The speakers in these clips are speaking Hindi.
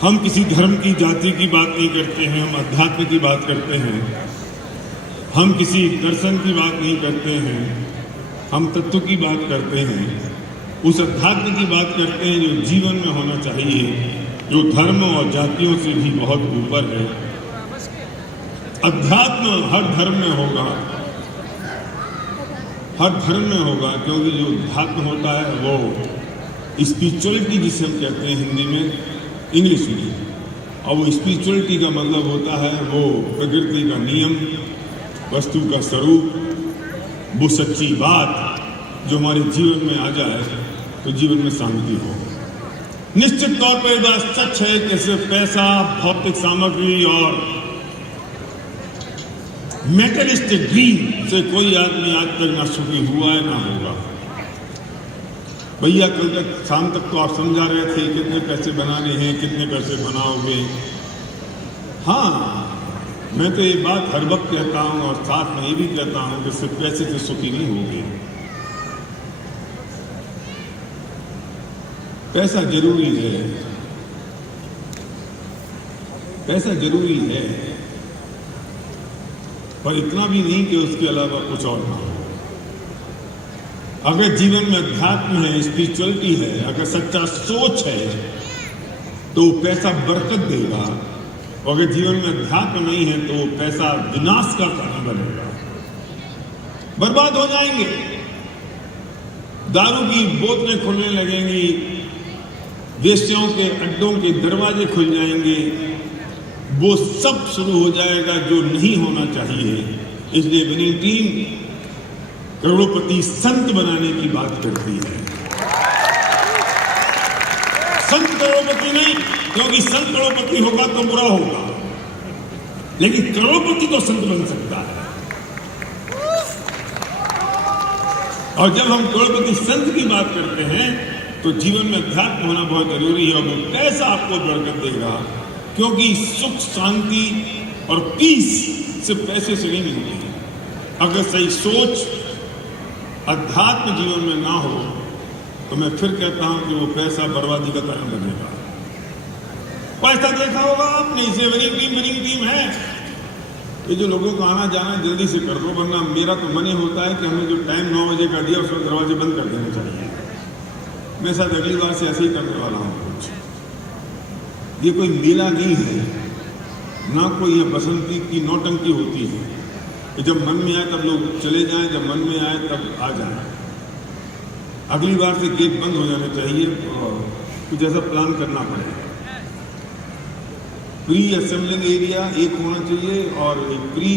हम किसी धर्म की जाति की बात नहीं करते हैं, हम अध्यात्म की बात करते हैं। हम किसी दर्शन की बात नहीं करते हैं, हम तत्व की बात करते हैं। उस अध्यात्म की बात करते हैं जो जीवन में होना चाहिए, जो धर्म और जातियों से भी बहुत ऊपर है। अध्यात्म हर धर्म में होगा, हर धर्म में होगा, क्योंकि जो अध्यात्म होता है वो स्पिरिचुअलिटी जिसे हम कहते हैं हिंदी में, इंग्लिश में, और वो स्पिरिचुअलिटी का मतलब होता है वो प्रकृति का नियम, वस्तु का स्वरूप, वो सच्ची बात जो हमारे जीवन में आ जाए तो जीवन में शांति हो। निश्चित तौर पर यह सच है कि सिर्फ पैसा, भौतिक सामग्री और मेटलिस्टिक ड्रीम से कोई आदमी आज तक ना सुखी हुआ है ना होगा। भैया कल तक शाम तक तो आप समझा रहे थे कितने पैसे बनाने हैं, कितने पैसे बनाओगे। हाँ, मैं तो ये बात हर वक्त कहता हूं और साथ में ये भी कहता हूं कि सिर्फ पैसे से सुखी नहीं होगी। पैसा जरूरी है, पैसा जरूरी है, पर इतना भी नहीं कि उसके अलावा कुछ और ना हो। अगर जीवन में अध्यात्म है, स्पिरिचुअलिटी है, अगर सच्चा सोच है तो पैसा बरकत देगा, और अगर जीवन में अध्यात्म नहीं है तो पैसा विनाश का कारण बनेगा, बर्बाद हो जाएंगे। दारू की बोतलें खुलने लगेंगी, वेश्याओं के अड्डों के दरवाजे खुल जाएंगे, वो सब शुरू हो जाएगा जो नहीं होना चाहिए। इसलिए विनिंग टीम करोड़पति संत बनाने की बात करती है। संत करोड़पति नहीं, क्योंकि संत करोड़पति होगा तो बुरा होगा, लेकिन करोड़पति तो संत बन सकता है। और जब हम करोड़पति संत की बात करते हैं तो जीवन में अध्यात्म होना बहुत जरूरी है, और वो पैसा आपको बरकत देगा, क्योंकि सुख, शांति और पीस सिर्फ पैसे से नहीं मिलती है। अगर सही सोच, अध्यात्म जीवन में ना हो तो मैं फिर कहता हूं कि वो पैसा बर्बादी का कारण बनेगा। पैसा देखा होगा आपने, इसे विनिंग टीम है। ये जो लोगों का आना जाना जल्दी से कर दो, वरना मेरा तो मन ही होता है कि हमें जो टाइम 9 बजे का दिया उसमें दरवाजे बंद कर देने चाहिए। मैं शायद अगली बार से ऐसे ही करने वाला हूं। कुछ ये कोई मेला नहीं है, ना कोई ये बसंती की नौटंकी होती है कि जब मन में आए तब लोग चले जाएं, जब मन में आए तब आ जाएं। अगली बार से गेट बंद हो जाने चाहिए और कुछ ऐसा प्लान करना पड़ेगा। प्री असेंबलिंग एरिया एक होना चाहिए और एक प्री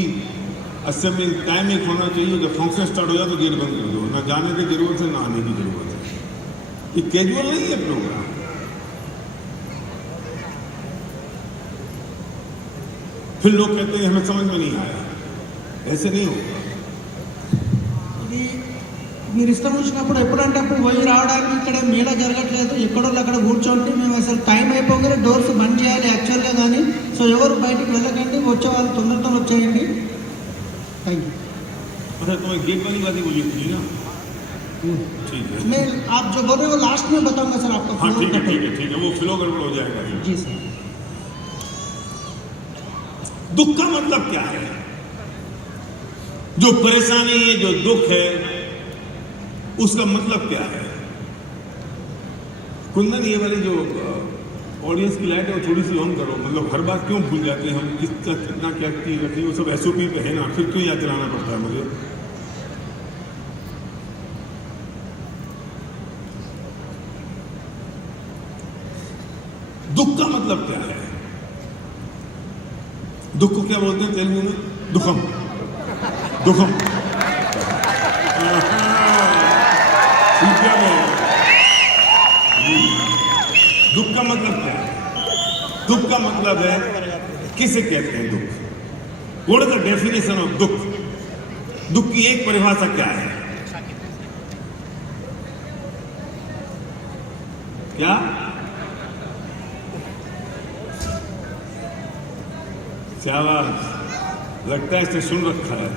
असेंबलिंग टाइम एक होना चाहिए। जब फंक्शन स्टार्ट हो जाए तो गेट बंद कर दो, ना जाने की जरूरत है ना आने की जरूरत है। ये कैजुअल नहीं है प्रोग्राम। फिर लोग कहते हैं हमें समझ में नहीं आया, ऐसे नहीं होगा। మీరు ఇష్టం వచ్చినప్పుడు ఎప్పుడంటే అప్పుడు పోయి రావడానికి ఇక్కడ మేళ జరగట్లేదు, ఎక్కడో అక్కడ కూర్చోండి, మేము అసలు టైం అయిపోగానే డోర్స్ బంద్ చేయాలి యాక్చువల్గా, కానీ సో ఎవరు బయటికి వెళ్ళకండి, వచ్చే వాళ్ళు తొందరతో వచ్చేయండి। Thank you. अच्छा, तुम्हें गेट वाली बात ही बोली थी ना? ठीक है, मैं आप जो बोल रहे हो लास्ट में बताऊंगा सर आपको। हाँ ठीक है ठीक है ठीक है, वो फ्लो गड़बड़ हो जाएगा। जी सर। दुख का मतलब क्या है? जो परेशानी है, जो दुख है, उसका मतलब क्या है? कुंदन, ये वाली जो ऑडियंस की लाइट है वो थोड़ी सी ऑन करो। मतलब हर बात क्यों भूल जाते हैं हम, किसका कितना क्या चीज रखी, वो सब एसओपी पे है ना, फिर क्यों याद दिलाना पड़ता है मुझे? दुख का मतलब क्या है? दुख को क्या बोलते हैं तेलुगु में? दुखम। दुखम दुख का मतलब क्या है? दुख का मतलब है, किसे कहते हैं दुख? What is the definition of दुख? दुख की एक परिभाषा क्या है? क्या? शाबाश, लगता है इसे सुन रखा है।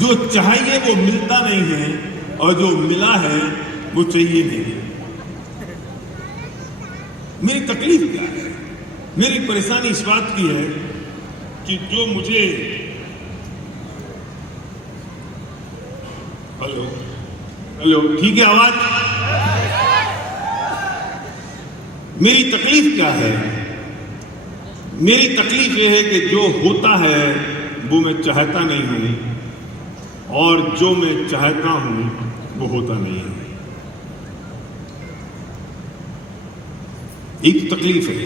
जो चाहिए वो मिलता नहीं है, और जो मिला है वो चाहिए नहीं। मेरी तकलीफ क्या है? मेरी परेशानी इस बात की है कि जो मुझे हेलो हेलो ठीक है आवाज? मेरी तकलीफ क्या है? मेरी तकलीफ यह है कि जो होता है वो मैं चाहता नहीं हूं और जो मैं चाहता हूं वो होता नहीं है। एक तकलीफ है।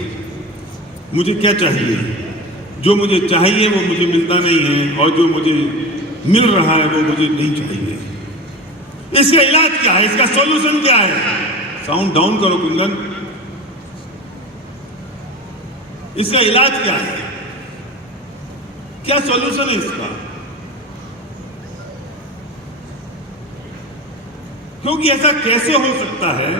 मुझे क्या चाहिए? जो मुझे चाहिए वो मुझे मिलता नहीं है और जो मुझे मिल रहा है वो मुझे नहीं चाहिए। इसका इलाज क्या है? इसका सॉल्यूशन क्या है? साउंड डाउन करो कुंदन। इसका इलाज क्या है? क्या सॉल्यूशन है इसका? क्योंकि ऐसा कैसे हो सकता है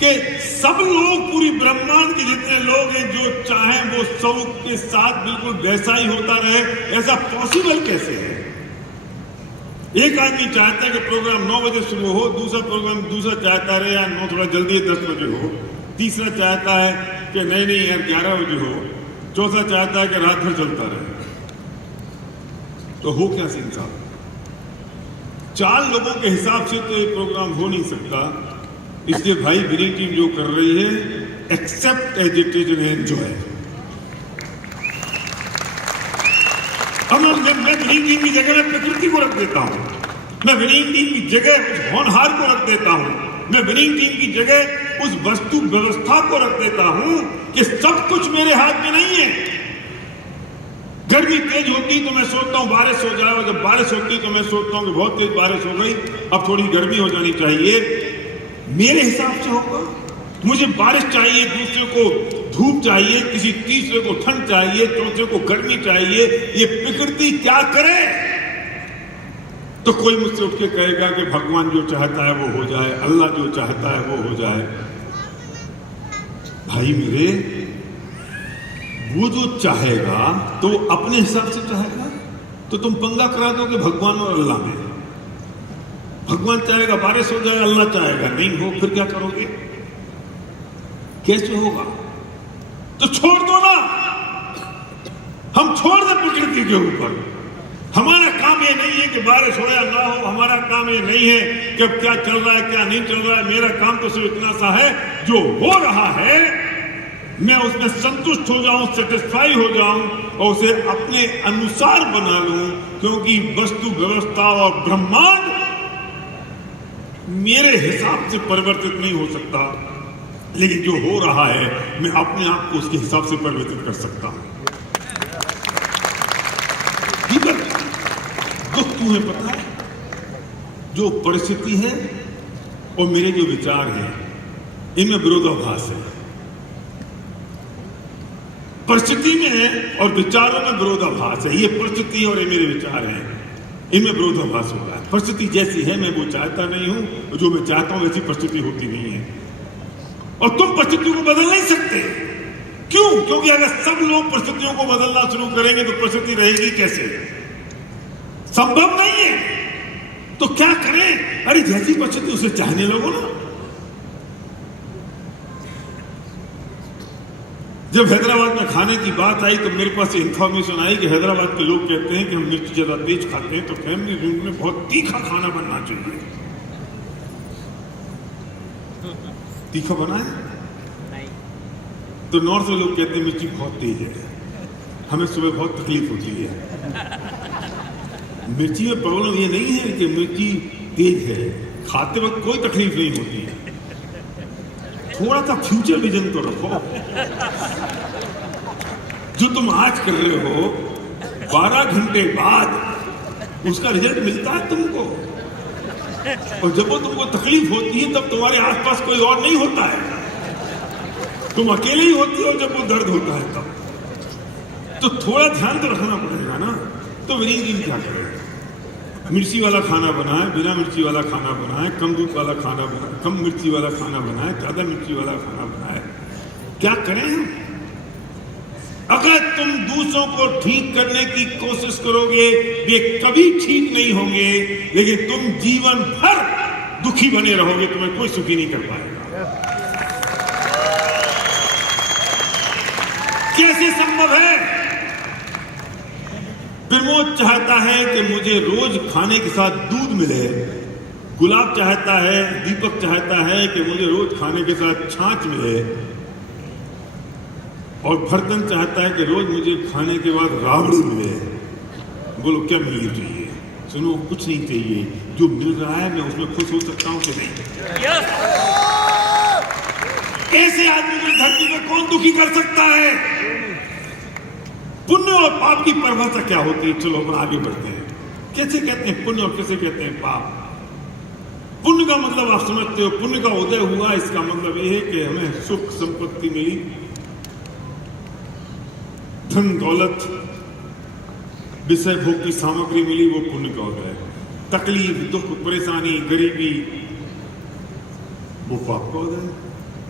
कि सब लोग, पूरी ब्रह्मांड के जितने लोग हैं, जो चाहें वो सबके साथ बिल्कुल वैसा ही होता रहे? ऐसा पॉसिबल कैसे है? एक आदमी चाहता है कि प्रोग्राम 9 बजे शुरू हो, दूसरा चाहता है यार 9 थोड़ा जल्दी 10 बजे हो, तीसरा चाहता है कि नहीं यार 11 बजे हो, चौथा चाहता है कि रात भर चलता रहे। तो हो क्या सीन साहब? 4 लोगों के हिसाब से तो ये प्रोग्राम हो नहीं सकता। इसलिए भाई विनिंग टीम जो कर रही है, accept as it is and enjoy. अब मैं विनिंग टीम की जगह में प्रकृति को रख देता हूं, मैं विनिंग टीम की जगह होनहार को रख देता हूं, मैं विनिंग टीम की जगह उस वस्तु व्यवस्था को रख देता हूं कि सब कुछ मेरे हाथ में नहीं है। गर्मी तेज होती तो मैं सोचता हूं बारिश हो जाए, और जब बारिश होती तो मैं सोचता हूं कि बहुत तेज बारिश हो गई, अब थोड़ी गर्मी हो जानी चाहिए। मेरे हिसाब से होगा। मुझे बारिश चाहिए, दूसरे को धूप चाहिए, किसी तीसरे को ठंड चाहिए, चौथे को गर्मी चाहिए। ये प्रकृति क्या करे? तो कोई मुझसे उठ के कहेगा कि भगवान जो चाहता है वो हो जाए, अल्लाह जो चाहता है वो हो जाए। भाई मेरे, वो जो चाहेगा तो अपने हिसाब से चाहेगा। तो तुम पंगा करा दोगे भगवान और अल्लाह में। भगवान चाहेगा बारिश हो जाए, अल्लाह चाहेगा नहीं हो, फिर क्या करोगे? कैसे होगा? तो छोड़ दो ना, हम छोड़ दें प्रकृति के ऊपर। हमारा काम ये नहीं है कि बारिश हो या ना हो, हमारा काम ये नहीं है कि अब क्या चल रहा है क्या नहीं चल रहा है। मेरा काम तो सिर्फ इतना सा है, जो हो रहा है मैं उसमें संतुष्ट हो जाऊं, सेटिस्फाई हो जाऊं और उसे अपने अनुसार बना लूं, क्योंकि वस्तु व्यवस्था और ब्रह्मांड मेरे हिसाब से परिवर्तित नहीं हो सकता, लेकिन जो हो रहा है मैं अपने आप को उसके हिसाब से परिवर्तित कर सकता हूं। दुख तुम्हें पता है? जो परिस्थिति है और मेरे जो विचार हैं, इनमें विरोधाभास है। परिस्थिति में है और विचारों में विरोधाभास है। ये परिस्थिति और ये मेरे विचार हैं, इनमें विरोधाभास होता है। परिस्थिति जैसी है मैं वो चाहता नहीं हूं, जो मैं चाहता हूं वैसी परिस्थिति होती नहीं है। और तुम परिस्थितियों को बदल नहीं सकते। क्यों? क्योंकि अगर सब लोग परिस्थितियों को बदलना शुरू करेंगे तो परिस्थिति रहेगी कैसे? संभव नहीं है। तो क्या करें? अरे जैसी परिस्थिति उसे चाहने लगो ना। जब हैदराबाद में खाने की बात आई तो मेरे पास इंफॉर्मेशन आई कि हैदराबाद के लोग कहते हैं कि हम मिर्च ज्यादा तेज खाते हैं, तो फैमिली रूम में बहुत तीखा खाना बनना चाहिए। तीखा बनाए नहीं तो नॉर्थ में लोग कहते हैं मिर्ची बहुत तेज है, हमें सुबह बहुत तकलीफ होती है। मिर्ची में प्रॉब्लम ये नहीं है कि मिर्ची तेज है, खाते वक्त कोई तकलीफ नहीं होती है। थोड़ा सा फ्यूचर विजन तो रखो। जो तुम आज कर रहे हो 12 घंटे बाद उसका रिजल्ट मिलता है तुमको, और जब वो तुमको तकलीफ होती है तब तुम्हारे आसपास कोई और नहीं होता है, तुम अकेले ही होती हो जब वो दर्द होता है तब। तो थोड़ा ध्यान तो रखना पड़ेगा ना। तो विनीत जी क्या करें? मिर्ची वाला खाना बनाए, बिना मिर्ची वाला खाना बनाए, कम दूध वाला खाना बनाए, कम मिर्ची वाला खाना बनाए, ज्यादा मिर्ची वाला खाना बनाए। क्या करें हम? अगर तुम दूसरों को ठीक करने की कोशिश करोगे वे कभी ठीक नहीं होंगे, लेकिन तुम जीवन भर दुखी बने रहोगे, तुम्हें कोई सुखी नहीं कर पाएगा। कैसे संभव है? प्रमोद चाहता है कि मुझे रोज खाने के साथ दूध मिले, गुलाब चाहता है, दीपक चाहता है कि मुझे रोज खाने के साथ छाछ मिले, और भरतन चाहता है कि रोज मुझे खाने के बाद राबड़ी मिले। बोलो क्या मिलनी चाहिए? सुनो, कुछ नहीं चाहिए। जो मिल रहा है मैं उसमें खुश हो सकता हूं कि नहीं? ऐसे आदमी को धरती में कौन दुखी कर सकता है? पुण्य और पाप की परिभाषा क्या होती है? चलो अपन आगे बढ़ते हैं। कैसे कहते हैं पुण्य और कैसे कहते हैं पाप? पुण्य का मतलब आप समझते हो, पुण्य का उदय हुआ, इसका मतलब यह है कि हमें सुख संपत्ति मिली, धन दौलत, विषय भोग की सामग्री मिली, वो पुण्य का उदय है। तकलीफ, दुख, परेशानी, गरीबी, वो पाप का उदय है।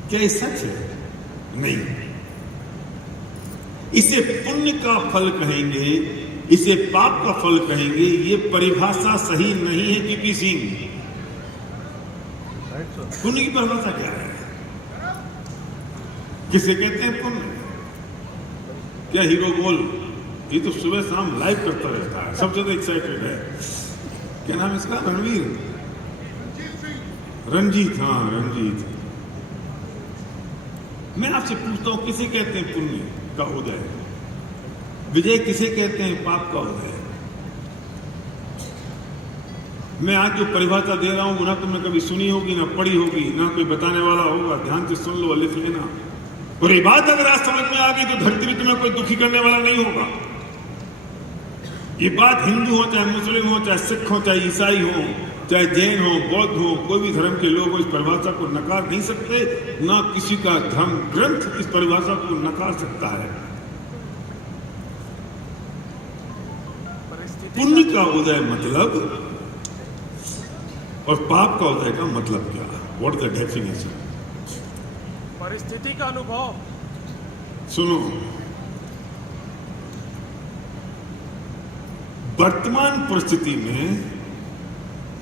क्या ये सच है? नहीं। इसे पुण्य का फल कहेंगे, इसे पाप का फल कहेंगे, ये परिभाषा सही नहीं है पीपी सिंह। पुण्य की परिभाषा क्या है? किसे कहते हैं पुण्य? क्या हीरो बोल, ये तो सुबह शाम लाइव करता रहता है, सब ज्यादा एक्साइटेड है। क्या नाम इसका? रणवीर, रंजीत। हाँ, रंजीत। मैं आपसे पूछता हूं, किसे कहते हैं पुण्य का उदय? विजय, किसे कहते हैं पाप का उदय? मैं आज जो परिभाषा दे रहा हूं ना तुमने कभी सुनी होगी, ना पढ़ी होगी, ना कोई बताने वाला होगा। ध्यान से सुन लो, लिख लेना। और ये बात अगर आज समझ में आ गई तो धरती में तुम्हें कोई दुखी करने वाला नहीं होगा। ये बात हिंदू हो, चाहे मुस्लिम हो, चाहे सिख हो, चाहे ईसाई हो, चाहे जैन हो, बौद्ध हो, कोई भी धर्म के लोग इस परिभाषा को नकार नहीं सकते। ना किसी का धर्म ग्रंथ इस परिभाषा को नकार सकता है। पुण्य का उदय मतलब और पाप का उदय का मतलब क्या? What the definition? परिस्थिति का अनुभव। सुनो, वर्तमान परिस्थिति में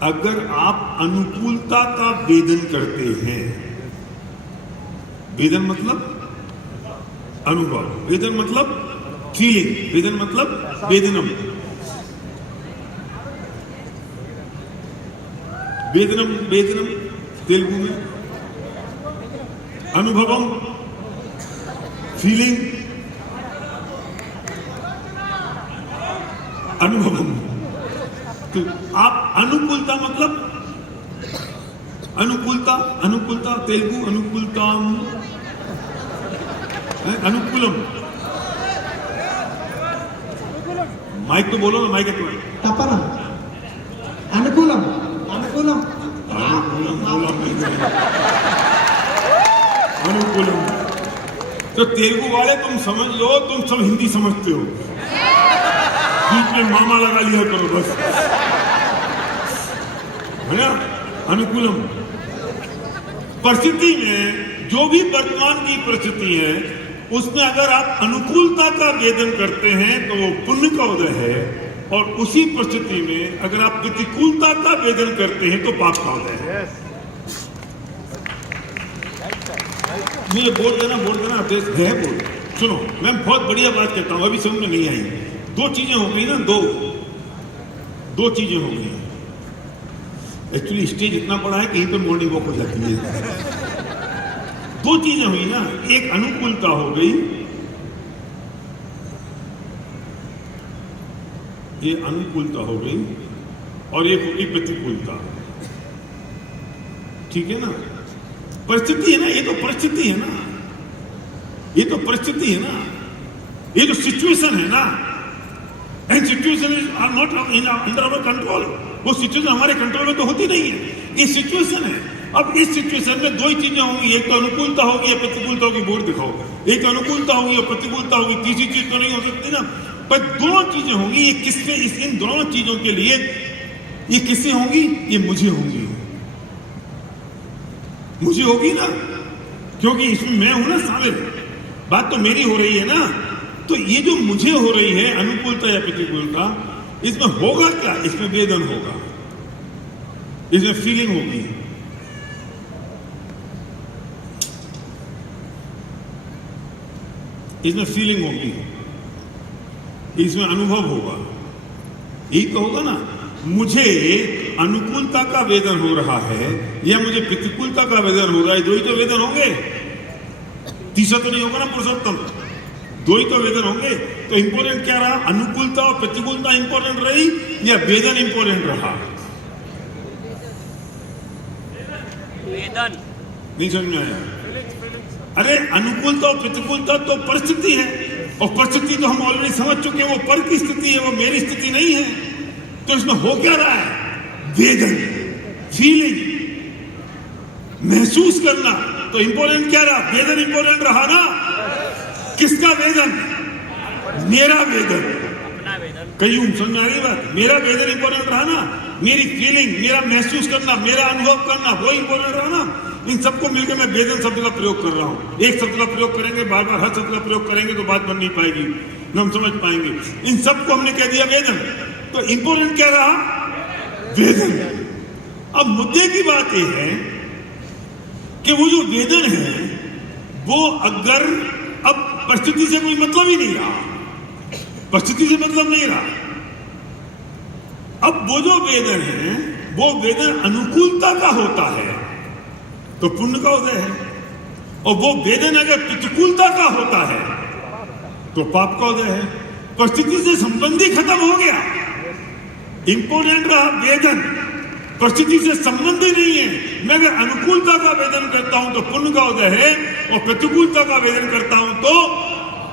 अगर आप अनुकूलता का वेदन करते हैं, वेदन मतलब अनुभव, वेदन मतलब फीलिंग, वेदन मतलब वेदनम, वेदनम, वेदनम तेलुगु में, अनुभवम फीलिंग, अनुभवम। तो आप अनुकूलता मतलब अनुकूलता, अनुकूलता तेलुगु अनुकूलता, अनुकूलम। माइक तो बोलो ना, माइक तो तपन, अनुकूलम, अनुकूलम, अनुकूलम। तो तेलुगु वाले तुम समझ लो, तुम सब हिंदी समझते हो, बीच में मामा लगा लिया करो बस, है ना? अनुकूलम। परिस्थिति में जो भी वर्तमान की परिस्थिति है उसमें अगर आप अनुकूलता का वेदन करते हैं तो वो पुण्य का उदय है, और उसी परिस्थिति में अगर आप प्रतिकूलता का वेदन करते हैं तो पाप का उदय है। मुझे बोल देना देश है बोल। सुनो, मैं बहुत बढ़िया बात कहता हूं, अभी समझ में नहीं आई। दो चीजें हो गई ना, दो चीजें हो गई। एक्चुअली स्टेज इतना बड़ा है कहीं पे मॉर्निंग वॉक हो जाती है। दो चीजें हुई ना, एक अनुकूलता हो गई, ये अनुकूलता हो गई, और एक होगी प्रतिकूलता। ठीक है ना? परिस्थिति है ना, ये तो परिस्थिति है ना, ये तो परिस्थिति है ना, ये जो सिचुएशन है ना, and situation are not under our control. वो सिचुएशन हमारे कंट्रोल में तो होती नहीं है, ये सिचुएशन है। अब इस सिचुएशन में दो ही चीजें होंगी, एक तो अनुकूलता होगी या प्रतिकूलता होगी। बोर्ड दिखाओ, एक अनुकूलता होगी या प्रतिकूलता होगी, तीसरी चीज तो नहीं हो सकती ना। पर दो चीजें होंगी, ये किससे, इन दोनों चीजों के लिए ये किससे होंगी? ये मुझे होंगी, मुझे होगी ना, क्योंकि इसमें मैं हूं ना शामिल, बात तो मेरी हो रही है ना। तो ये जो मुझे हो रही है अनुकूलता या प्रतिकूलता, इसमें होगा क्या? इसमें वेदन होगा, इसमें फीलिंग होगी। इसमें फीलिंग होगी, इसमें अनुभव होगा, यही तो होगा ना। मुझे अनुकूलता का वेदन हो रहा है या मुझे प्रतिकूलता का वेदन हो रहा है, दो ही तो वेदन होंगे, तीसरा तो नहीं होगा ना पुरुषोत्तम, दो ही तो वेदन होंगे। तो इंपॉर्टेंट क्या रहा, अनुकूलता और प्रतिकूलता इंपॉर्टेंट रही या वेदन इंपॉर्टेंट रहा? वेदन। नहीं समझ में आया? अरे अनुकूलता और प्रतिकूलता तो परिस्थिति है, और परिस्थिति तो हम ऑलरेडी समझ चुके हैं, वो पर की स्थिति है, वो मेरी स्थिति नहीं है। तो इसमें हो क्या रहा है, वेदन, फीलिंग, महसूस करना। तो इंपॉर्टेंट क्या रहा, वेदन इंपॉर्टेंट रहा ना। किसका वेदन? मेरा वेदन। कहीं समझ में आ रही बात? मेरा वेदन इंपॉर्टेंट रहा ना, मेरी फीलिंग, मेरा महसूस करना, मेरा अनुभव करना, वो इंपॉर्टेंट रहा ना। इन सबको मिलकर मैं वेदन शब्द का प्रयोग कर रहा हूं। एक शब्द का प्रयोग करेंगे, बार बार हर शब्द का प्रयोग करेंगे तो बात बन नहीं पाएगी, न हम समझ पाएंगे। इन सबको हमने कह दिया वेदन। तो इंपॉर्टेंट क्या रहा, वेदन। अब मुद्दे की बात यह है कि वो जो वेदन है वो अगर अब परिस्थिति से कोई मतलब ही नहीं रहा, परिस्थिति से मतलब नहीं रहा, अब वो जो वेदन है वो वेदन अनुकूलता का होता है तो पुण्य का उदय है, और वो वेदन अगर प्रतिकूलता का होता है तो पाप का उदय है। परिस्थिति से संबंधी खत्म हो गया, इंपॉर्टेंट रहा वेदन, परिस्थिति से संबंधी नहीं है। मैं अगर अनुकूलता का वेदन करता हूं तो पुण्य का उदय है, और प्रतिकूलता का वेदन करता हूं तो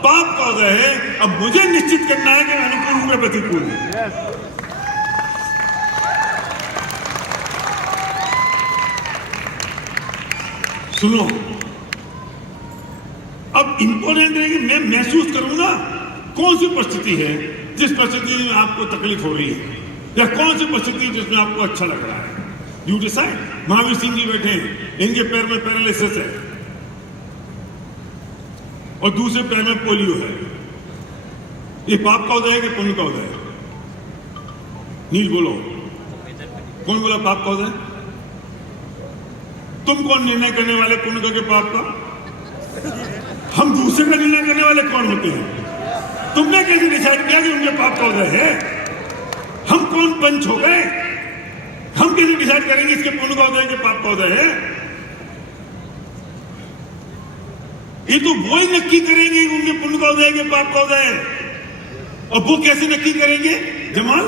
पाप का उदय है। अब मुझे निश्चित करना है कि मैं अनुकूल हूं या प्रतिकूल हूं। सुनो, अब इंपॉर्टेंट है कि मैं महसूस करूं ना कौन सी परिस्थिति है जिस परिस्थिति में आपको तकलीफ हो रही है, या कौन सी परिस्थिति जिसमें आपको अच्छा लग रहा है। You decide. महावीर सिंह जी बैठे हैं, इनके पैर में पैरालिसिस है और दूसरे पैर में पोलियो है, ये पाप का उदय है कि पुण्य का उदय है? नील बोलो, कौन बोला पाप का उदय? तुम कौन निर्णय करने वाले पुण्य का के पाप का? हम दूसरे का निर्णय करने वाले कौन होते हैं? तुमने कैसे डिसाइड किया कि उनके पाप का उदय है? हम कौन पंच हो गए? हम कैसे डिसाइड करेंगे इसके पुण्य का उदय के पाप का उदय है? ये तो वो ही नक्की करेंगे कि उनके पुण्य का उदय के पाप का उदय है। और वो कैसे नक्की करेंगे जमाल?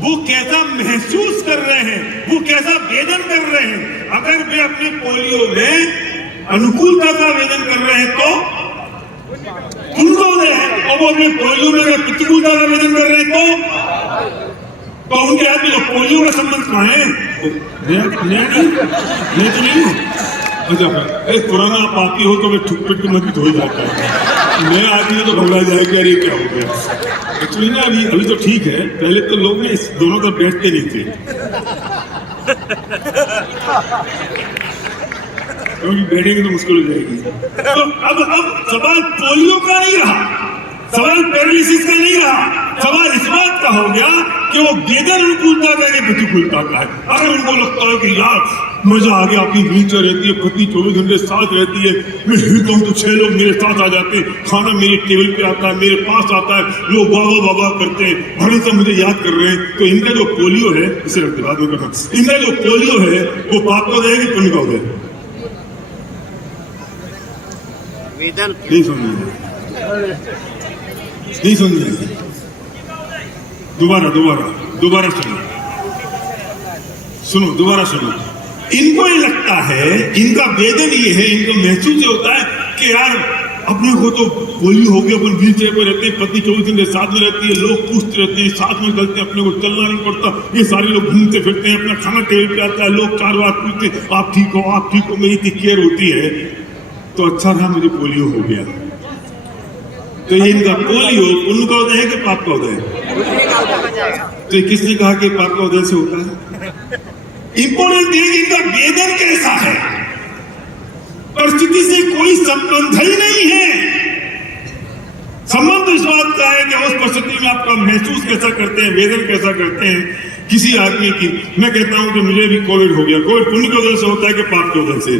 वो कैसा महसूस कर रहे हैं, वो कैसा वेदन कर रहे हैं। अगर वे अपने पोलियो में अनुकूलता का वेदन कर रहे हैं तो उनको उदय है, और वो अपने पोलियो में अगर प्रतिकूलता का वेदन कर रहे हैं तो उनके हाथ में पोलियो का संबंध कहां है? नहीं अच्छा, एक पुराना पापी हो तो मैं ठुक पिट के मत हो जाता है, नया आदमी हो तो भगला जाएगा, अरे क्या हो गया। एक्चुअली ना अभी तो ठीक है, पहले तो लोग इस दोनों तरफ बैठते नहीं थे, क्योंकि बैठेंगे तो मुश्किल हो जाएगी। तो अब सवाल पोलियो का नहीं रहा, सवाल पैरालिसिस का नहीं रहा, सवाल इस बात का हो गया कि वो वेदन अनुकूलता का है प्रतिकूलता का है। अगर उनको लगता है कि यार मजा आ गया, अपनी नीचे रहती है, पत्नी 24 घंटे साथ रहती है, मैं हिलता हूं तो 6 लोग मेरे साथ आ जाते हैं, खाना मेरे टेबल पे आता है, मेरे पास आता है, लोग वाह वाह करते हैं, बड़े से मुझे याद कर रहे हैं। तो इनका जो पोलियो है, इसे रखते बाद में करना, इनका जो पोलियो है वो पाप का उदय है कि पुण्य का उदय? वेदन। नहीं समझे, नहीं समझे, दोबारा सुनो, दोबारा सुनो। इनको ये लगता है, इनका वेदन ये है, इनको महसूस ये होता है कि यार अपने को तो पोलियो हो गया, अपन व्हील चेयर पर रहते हैं, पत्नी 24 घंटे साथ में रहती है, लोग पूछते रहते हैं, साथ में चलते हैं, अपने को चलना नहीं पड़ता, ये सारे लोग घूमते फिरते हैं, अपना खाना टेबल पे आता है, लोग 4 बार पूछते हैं आप ठीक हो, आप ठीक हो, मेरी इतनी केयर होती है। तो अच्छा रहा मुझे पोलियो हो गया। तो ये इनका पोलियो पुण्य का उदय है कि पाप का उदय है? तो किसने कहा कि पाप का उदय से होता है? इंपॉर्टेंट है कि इनका वेदन कैसा है, परिस्थिति से कोई संबंध ही नहीं है। संबंध इस बात का है कि उस परिस्थिति में आपका महसूस कैसा करते हैं, वेदन कैसा करते हैं। किसी आदमी की, मैं कहता हूं कि मुझे भी कोविड हो गया, कोविड पुण्य की वजह से होता है कि पाप की वजह से?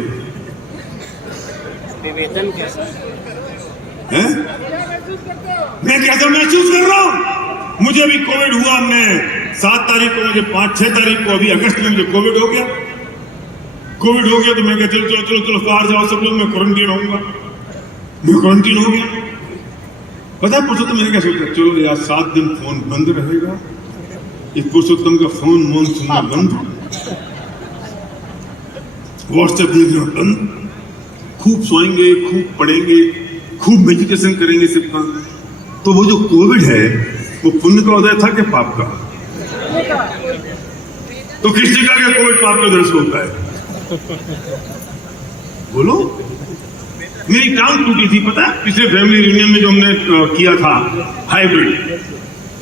वेदन कैसा? हैं? मैं कैसा महसूस कर रहा हूं? मुझे अभी कोविड हुआ, मैं 7 तारीख को, मुझे 5-6 तारीख को, अभी अगस्त में मुझे कोविड हो गया। कोविड हो गया तो मैं कहता चलो चलो चलो बाहर जाओ सब लोग, मैं क्वारंटीन रहूंगा। मैं क्वारंटीन हो गया। पता है पुरुषोत्तम मैंने क्या सोचा, चलो यार 7 दिन फोन बंद रहेगा, इस पुरुषोत्तम का फोन मोन सुनना बंद, व्हाट्सएप देखना बंद, खूब सोएंगे, खूब पढ़ेंगे, खूब मेडिटेशन करेंगे सिर्फ। तो वो जो कोविड है वो पुण्य का उदय था कि पाप का? तो किस जगह का कोविड पाप का उदय से होता है? बोलो। मेरी टांग टूटी थी, पता है, पिछले फैमिली रियूनियन में जो हमने किया था हाइब्रिड,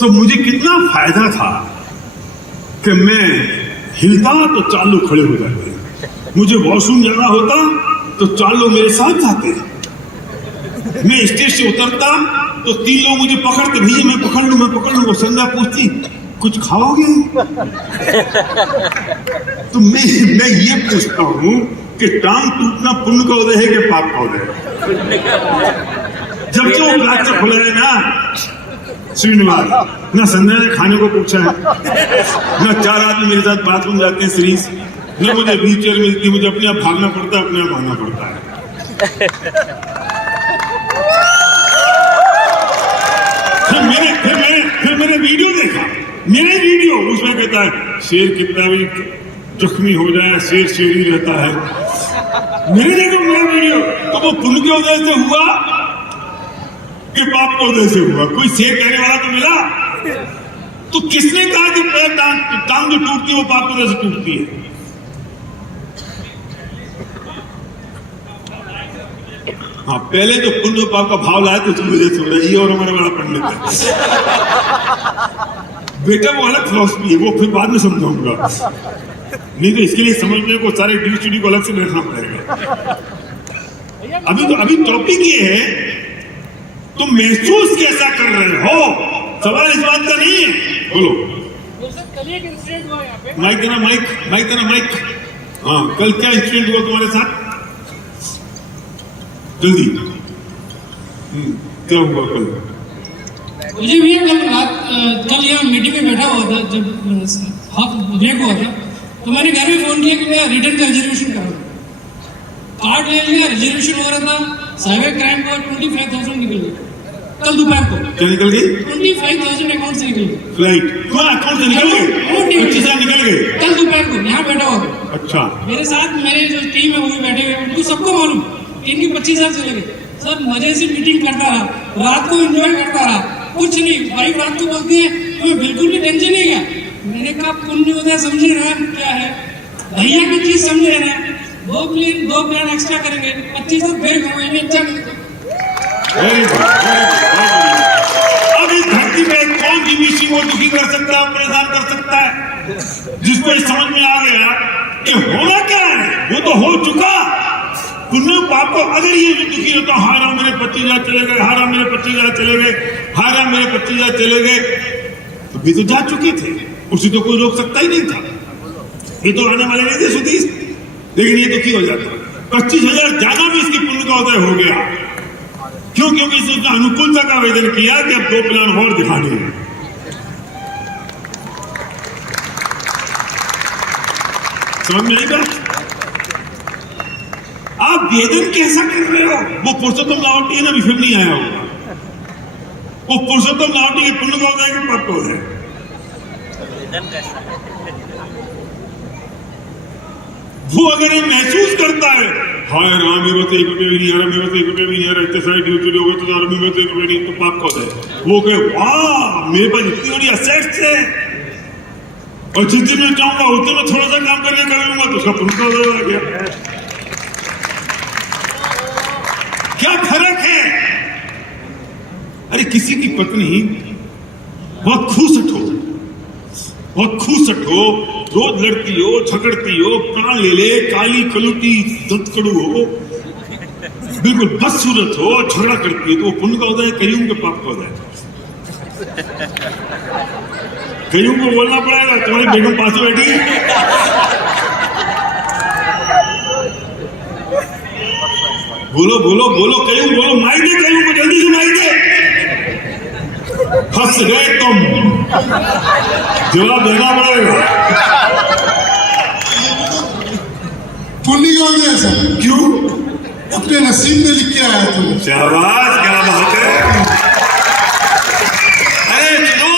तो मुझे कितना फायदा था कि मैं हिलता तो 4 लोग खड़े हो जाते, मुझे वॉशरूम जाना होता तो 4 लोग मेरे साथ जाते, मैं स्टेज से उतरता तो 3 लोग मुझे पकड़ते, भैया मैं पकड़ लूं। वो संध्या पूछती कुछ खाओगे? तो मैं ये पूछता हूं कि टांग टूटना पुण्य का उदय है कि पाप का उदय है? जब जो प्लास्टर खुला है ना श्रीनिवास, ना संध्या ने खाने को पूछा है, ना 4 आदमी मेरे साथ बाथरूम जाते हैं सीरीज, न मुझे व्हील चेयर मिलती, मुझे अपने आप भागना पड़ता है, अपने आप आना पड़ता है। फिर मैंने वीडियो देखा, मेरा वीडियो, उसमें कहता है शेर कितना भी जख्मी हो जाए शेर शेर ही रहता है। मैंने देखा मेरा वीडियो, तो वो पुण्य के उदय से हुआ कि पाप के उदय से हुआ? कोई शेर कहने वाला तो मिला? तो किसने कहा कि पैर टांग जो टूटती है वो पाप के उदय से टूटती है? हाँ, पहले जो पुण्य पाप का भाव लाए तो उसकी वजह से हो रहा है, ये और हमारा बड़ा पंडित है। बेटा वो अलग फिलॉसफी है, वो फिर बाद में समझाऊंगा, नहीं तो इसके लिए समझने को सारे डी को अलग से देखना पड़ेगा। अभी टॉपिक ये है तो महसूस कैसा कर रहे हो, सवाल इस बात का नहीं है। बोलो। कल एक इंसिडेंट हुआ यहाँ पे। माइक देना माइक। हाँ, कल क्या इंसिडेंट हुआ तुम्हारे साथ? जल्दी। क्या हुआ कल? मुझे भी कल यहाँ मीटिंग में बैठा हुआ था, जब हाफ ब्रेक हुआ था, तो मैंने घर में फोन किया कि मैं रिटर्न का रिजर्वेशन करा, कार्ड ले लिया, रिजर्वेशन हो रहा था, साइबर क्राइम का 25,000 निकल गई कल दोपहर को। क्या निकल गई? 25,000 अकाउंट से निकल गई। फ्लाइट अकाउंट से निकल गए? 25,000 निकल गए कल दोपहर को, यहाँ बैठा हुआ था। अच्छा। मेरे साथ मेरे जो टीम है वो भी बैठे हुए, उनको सबको मालूम इनकी 25,000 चले गए। सर मजे से मीटिंग करता रहा, रात को एंजॉय करता रहा, कुछ नहीं। वाइफ रात को बोलती है तुम्हें बिल्कुल भी टेंशन नहीं है। मैंने कहा पुण्य उदय समझे ना क्या है, भैया की चीज समझे ना, 2 प्लान एक्स्ट्रा करेंगे, 25,000 फिर घुमाएंगे। अब इस धरती पे कौन जीवीसी को दुखी कर सकता है, परेशान कर सकता है? जिसको इस समझ में आ गया कि होना क्या है वो तो हो चुका। पुण्य पाप को अगर ये दुखी होता, हारा मेरे 25,000 चले गए, हारा मेरे 25,000 चले गए, हारा मेरे 25,000 चले गए, तो भी तो जा चुके थे, उसे तो कोई रोक सकता ही नहीं था। ये तो आने वाले नहीं थे सुधीश, लेकिन ये दुखी हो जाता। 25,000 जाना भी इसकी पुण्य का उदय हो गया। क्यों? क्योंकि इसने अनुकूलता का आवेदन किया कि अब 2 प्लान और दिखाने हैं। समझ में आई बात? आप वेदन कैसा कर रहे हो? वो पुरुषोत्तम लावटी है ना, अभी फिर नहीं आया होगा। वो पुरुषोत्तम लावटी के पुण्य का उदय के पाप का उदय। वो अगर ये महसूस करता है हाय राम मेरे को 1 रुपये भी नहीं आ रहा, मेरे को 1 रुपये भी नहीं आ रहा, इतने सारे ड्यूटी हो गए तो मेरे को 1 रुपये नहीं, तो पाप का उदय। वो कहे वाह मेरे पास इतनी बड़ी असेट्स है और जिस दिन मैं चाहूंगा उस दिन मैं थोड़ा सा काम करके कर लूंगा, तो उसका पुण्य का उदय आ गया। क्या फर्क है? अरे किसी की पत्नी बहुत खूसट हो, रोज लड़ती हो, झगड़ती हो, प्राण ले ले, काली कलुटी दत्कड़ू हो, बिल्कुल बदसूरत हो, झगड़ा करती है, तो वो पुण्य का उदय, कईयों के पाप का उदय। कईयों को बोलना पड़ेगा तुम्हारी बेगम पास बैठी बोलो बोलो बोलो, कहीं बोलो, माई दे कहीं को, जल्दी से माई दे। फंस गए तुम, जवाब देना पड़ेगा। पुण्य का हो गया सर, क्यों? अपने नसीब में लिख के आया तुम। शाबाश, क्या बात है। अरे सुनो,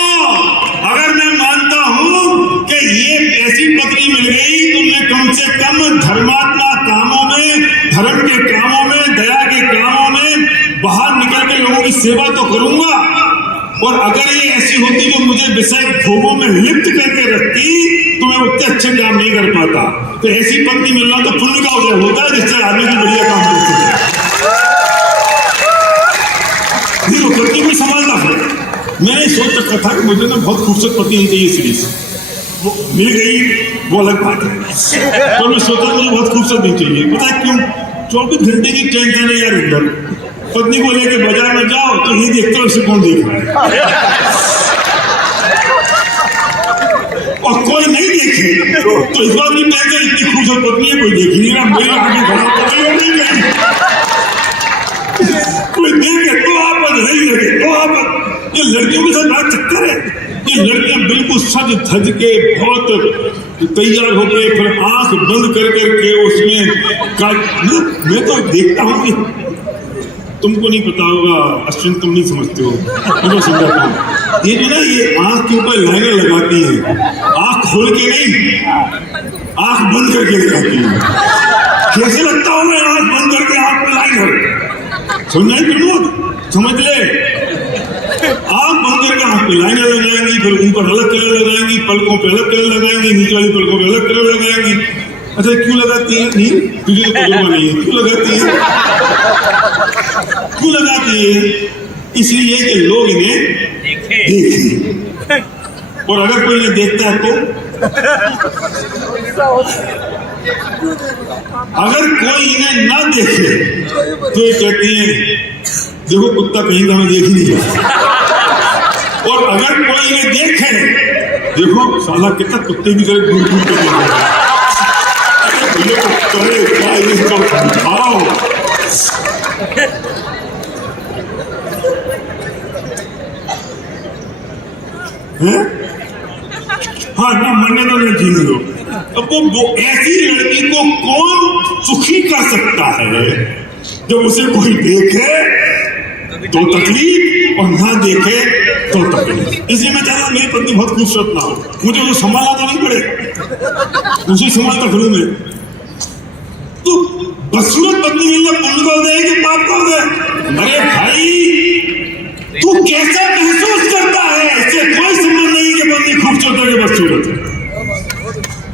अगर मैं मानता हूं कि ये ऐसी पत्नी मिल गई तो मैं कम से कम धर्मात्मा कामों में, धर्म के कामों में, दया के कामों में बाहर निकल के लोगों की सेवा तो करूंगा। और अगर ये ऐसी होती जो मुझे विषय भोगों में लिप्त करके रखती तो मैं उतने अच्छे काम नहीं कर पाता। तो ऐसी पत्नी मिलना तो पुण्य का उदय होता है जिससे आदमी भी बढ़िया काम कर सके। नहीं, वो पत्नी को समझना है। मैंने सोच रखा था कि मुझे ना बहुत खूबसूरत पत्नी नहीं चाहिए सीरीज, वो मिल गई वो अलग बात है। तो मैं सोचा मुझे बहुत खूबसूरत नहीं चाहिए। पता है क्यों? 24 घंटे की टेंशन है यार अंदर। पत्नी को लेके बाजार में जाओ तो ये देखते हो उसे कौन देख रहा है, और कोई नहीं देखे तो इस बात की टेंशन, इतनी खूबसूरत पत्नी है कोई देख नहीं रहा, मेरे आगे खड़ा कोई देखे तो आप नहीं देखे तो आप। ये लड़कियों के साथ बड़ा चक्कर है। ये लड़कियां बिल्कुल सज धज के बहुत तैयार होके फिर आंख बंद कर करके उसमें मैं तो देखता हूँ कि तुमको नहीं पता होगा अश्विन, तुम नहीं समझते हो, मैं समझाता हूँ। ये जो ना ये आंख के ऊपर लाइनर लगाती है, आंख खोल के नहीं, आंख बंद करके लगाती है। कैसे लगता होगा आंख बंद करके आंख पे लाइनर? समझ नहीं प्रमोद, समझ ले। आंख बंद करके आंख पे लाइनर लगाएंगी, फिर ऊपर अलग कलर लगाएंगी, पलकों पे अलग कलर लगाएंगी, नीचे वाली पलकों पे अलग कलर लगाएंगी। अच्छा क्यों लगाती है? नहीं, तुझे तो तजुर्बा नहीं है, क्यों लगाती है? क्यों लगाती है? इसलिए कि लोग इन्हें देखें, और अगर कोई इन्हें देखता है तो, अगर कोई इन्हें ना देखे तो ये कहती है देखो कुत्ता कहीं का हमें देख ही नहीं रहा। और अगर कोई इन्हें देखे, देखो साला कितना कुत्ते की तरह घूम घूम कर देख रहा है। करे क्या इसको समझाओ। हाँ ना मरने तो नहीं जीने दो। अब वो ऐसी लड़की को कौन सुखी कर सकता है जब उसे कोई देखे तो तकलीफ और ना देखे तो तकलीफ। इसलिए मैं चाहता मेरी पत्नी बहुत खूबसूरत ना हो, मुझे वो संभालना तो नहीं पड़े, उसे संभालता फिर मैं तो बदसूरत पत्नी मिलना पुण्य का उदय है कि पाप का उदय? अरे भाई तू कैसा महसूस करता है, इससे कोई संबंध नहीं कि पत्नी खूबसूरत है कि बदसूरत है।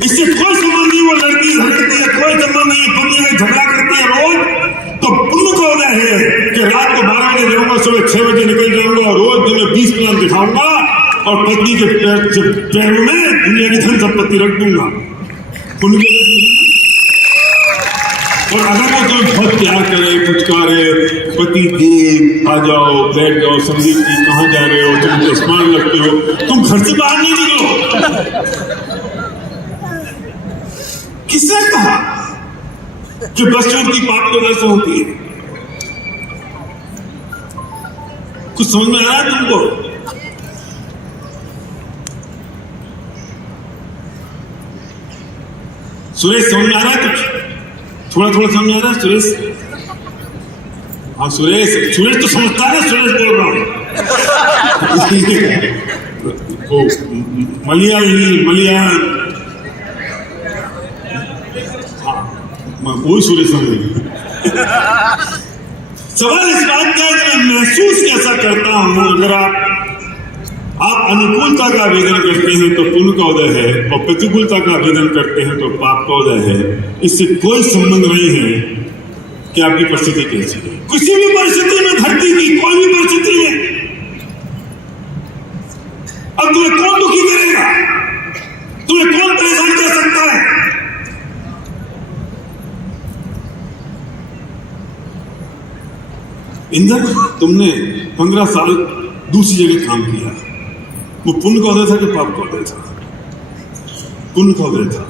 इससे कोई संबंध नहीं वो लड़की हरकती है, कोई संबंध नहीं पत्नी से झगड़ा करती है रोज तो पुण्य का उदय है कि रात को 12 बजे जाऊंगा, सुबह 6 बजे निकल जाऊंगा, रोज तुम्हें 20 प्लान दिखाऊंगा और पत्नी के पैरों में दुनिया की धन संपत्ति रख दूंगा। पुण्य का और अगर वो तुम्हें बहुत प्यार करे, पुचकारे, पति देव आ जाओ, बैठ जाओ, संदीप जी कहाँ जा रहे हो, तुम चश्मा लगते हो, तुम घर से बाहर नहीं निकलो। किसने कहा कि बदसूरत की पाप की वजह से होती है? कुछ समझ में आ रहा है तुमको? सुरेश समझ में आ रहा है कुछ? थोड़ा थोड़ा समझ आ रहा है सुरेश? हाँ सुरेश तो समझता है ना, सुरेश बोल रहा हूं। मलयाल हाँ वही सुरेश समझ। सवाल इस बात का है मैं महसूस कैसा करता हूं। अगर आप अनुकूलता का आवेदन करते हैं तो पुण्य का उदय है, और प्रतिकूलता का आवेदन करते हैं तो पाप का उदय है। इससे कोई संबंध नहीं है कि आपकी परिस्थिति कैसी है। किसी भी परिस्थिति में, धरती की कोई भी परिस्थिति में, अब तुम्हें कौन दुखी करेगा, तुम्हें कौन परेशान कर सकता है? इंद्र तुमने 15 साल दूसरी जगह काम किया, वो पुण्य का उदय था कि पाप का उदय था? पुण्य का उदय था।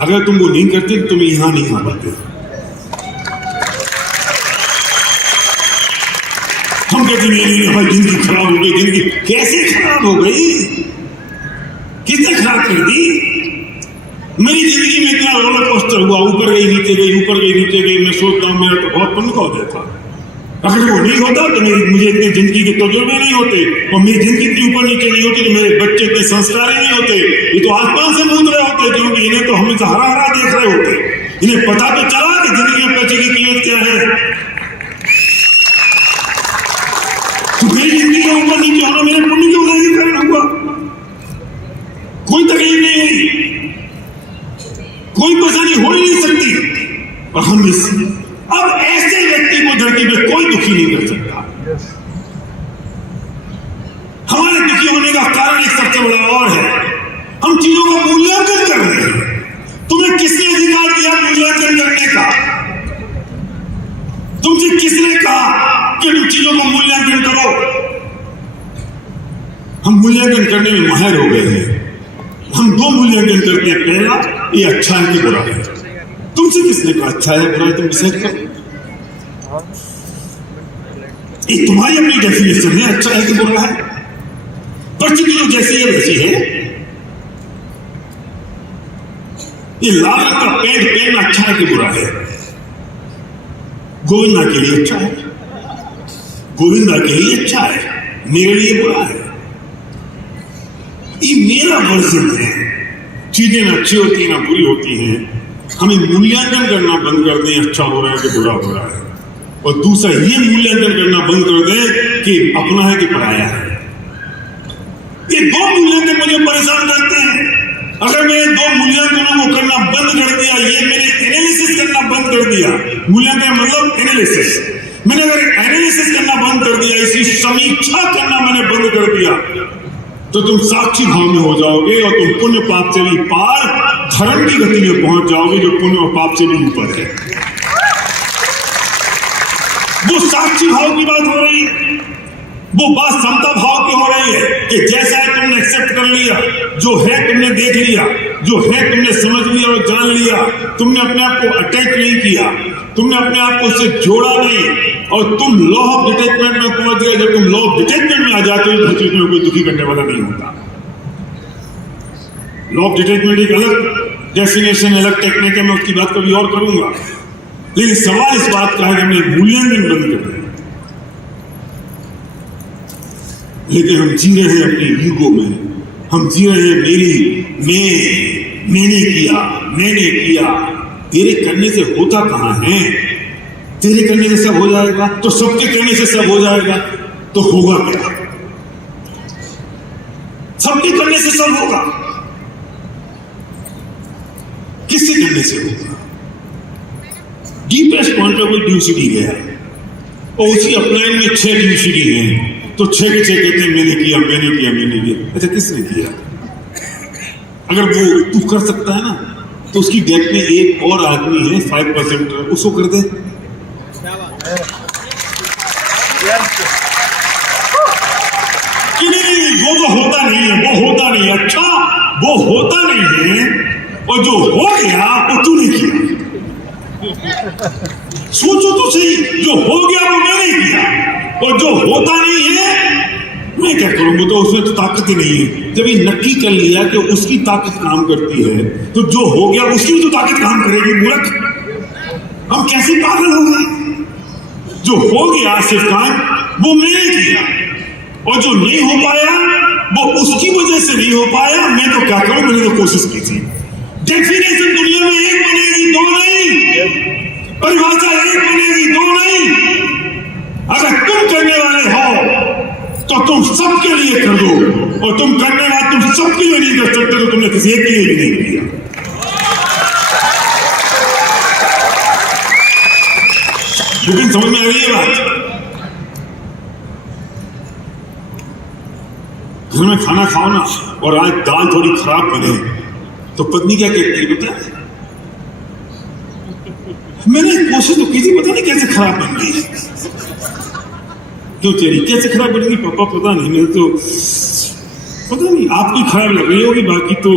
अगर तुम वो नहीं करते तो तुम्हें यहां नहीं आ पाते। कहते नहीं भाई जिंदगी खराब हो गई, जिंदगी कैसे खराब हो गई, किसने खराब कर दी? मेरी जिंदगी में इतना रोलर कोस्टर हुआ, ऊपर गई नीचे गई, ऊपर गई नीचे गई। मैं सोचता हूँ मेरा तो बहुत पुण्य का होता था। अगर वो नहीं होता तो मुझे इतनी जिंदगी के तजुर्बे नहीं होते, और मेरी जिंदगी इतनी ऊपर नीचे नहीं होती, तो मेरे बच्चे इतने संस्कारी नहीं होते। ये तो आसमान से मूद रहे होते, क्योंकि इन्हें तो हमेशा हरा हरा देख रहे होते। इन्हें पता तो चला कि जिंदगी में पैसे की कीमत क्या है। तो मेरी जिंदगी का ऊपर नीचे होना मेरे पुण्य की वजह से कारण हुआ। कोई तकलीफ नहीं हुई, कोई परेशानी हो ही नहीं सकती। और हम अब ऐसे व्यक्ति को धरती पे कोई दुखी नहीं कर सकता। हमारे दुखी होने का कारण एक सबसे बड़ा और है, हम चीजों का मूल्यांकन कर रहे हैं। तुम्हें किसने अधिकार दिया मूल्यांकन करने का? तुमसे किसने कहा कि तुम चीजों का मूल्यांकन करो? हम मूल्यांकन करने में माहिर हो गए हैं। हम दो मूल्यांकन करते हैं, पहला ये अच्छा है कि बुरा है। तुमसे किसने कहा अच्छा है बुरा है? तुम डिसाइड करो। ये तुम्हारी अपनी डेफिनेशन है, अच्छा है कि बुरा है। परिस्थिति जो जैसी है वैसी है। ये लाल रंग का पैंट पहनना अच्छा है कि बुरा है? गोविंदा के लिए अच्छा है, गोविंदा के लिए अच्छा है, मेरे लिए बुरा है। ये मेरा वर्जन है। चीजें ना अच्छी होती है ना बुरी होती हैं। हमें मूल्यांकन करना बंद कर दें अच्छा हो रहा है कि बुरा हो रहा है, और दूसरा ये मूल्यांकन करना बंद कर दें कि अपना है कि पराया है। ये दो मूल्यांकन मुझे परेशान करते हैं। अगर मैंने दो मूल्यांकनों को करना बंद कर दिया, ये मैंने एनालिसिस करना बंद कर दिया, मूल्यांकन मतलब एनालिसिस, मैंने अगर एनालिसिस करना बंद कर दिया, इसकी समीक्षा करना मैंने बंद कर दिया, तो तुम साक्षी भाव में हो जाओगे और तुम पुण्य पाप से भी पार धर्म की गति में पहुंच जाओगे, जो पुण्य और पाप से भी ऊपर है। वो साक्षी भाव की बात हो रही है, वो बात समता भाव की हो रही है कि जैसा है तुमने एक्सेप्ट कर लिया, जो है तुमने देख लिया, जो है तुमने समझ लिया और जान लिया। तुमने अपने आप को अटैच नहीं किया, तुमने अपने आप को उससे जोड़ा नहीं, और तुम लॉ ऑफ डिटैचमेंट में पहुंच गए। जब तुम लॉ ऑफ डिटैचमेंट में आ जाते हो तो धरती में कोई दुखी करने वाला नहीं होता। लॉ ऑफ डिटैचमेंट एक अलग डेफिनेशन, अलग टेक्निक है, मैं उसकी बात कभी और करूंगा। लेकिन सवाल इस बात का है कि हमने मूल्यांकन बंद कर दिया, लेकिन हम जी रहे हैं अपने ईगो में। हम जी रहे हैं मैंने किया। तेरे करने से होता कहां है? तेरे करने से सब हो जाएगा तो सबके करने से सब हो जाएगा, तो होगा क्या? सबके करने से सब होगा, किससे करने से होगा? डीपेस्ट पॉइंट पे कोई ड्यूसिटी गया और उसकी अपलाइन में 6 ड्यूसिटी हैं, तो 6 के 6 कहते हैं मैंने किया। अच्छा, किसने किया? अगर वो तू कर सकता है ना, तो उसकी गैप में एक और आदमी है 5%, उसको कर दे। कि नहीं, वो तो होता नहीं है, वो होता नहीं। अच्छा, वो होता नहीं है, और जो हो गया वो तूने किया। सोचो तो सही, जो हो गया वो मैंने किया, और जो होता नहीं है मैं क्या करूंगा? तो उसमें तो ताकत ही नहीं है। जब ये नक्की कर लिया कि उसकी ताकत काम करती है, तो जो हो गया उसकी तो ताकत काम करेगी। मूर्ख, हम कैसे पागल हो गए? जो हो गया सिर्फ काम वो मैंने किया, और जो नहीं हो पाया वो उसकी वजह से नहीं हो पाया। मैं तो क्या करूं, मैंने तो कोशिश की थी। डेफिनेशन दुनिया में एक बनेगी, दो नहीं। परिभाषा एक बनेगी, दो नहीं। अगर तुम करने वाले हो तो तुम सबके लिए कर दो, और तुम करने वाले तुम सबके लिए नहीं कर सकते तो तुमने किसी एक के लिए भी नहीं किया। लेकिन समझ में आ गई ये बात? घर में खाना खाओ ना, और आज दाल थोड़ी खराब बने तो पत्नी क्या कहती है पता है? मैंने कोशिश तो की थी, पता नहीं कैसे खराब बन गई। क्यों तेरी कैसे खराब बनेगी? पापा पता नहीं, मेरे तो पता नहीं, आपकी खराब लग रही होगी, बाकी तो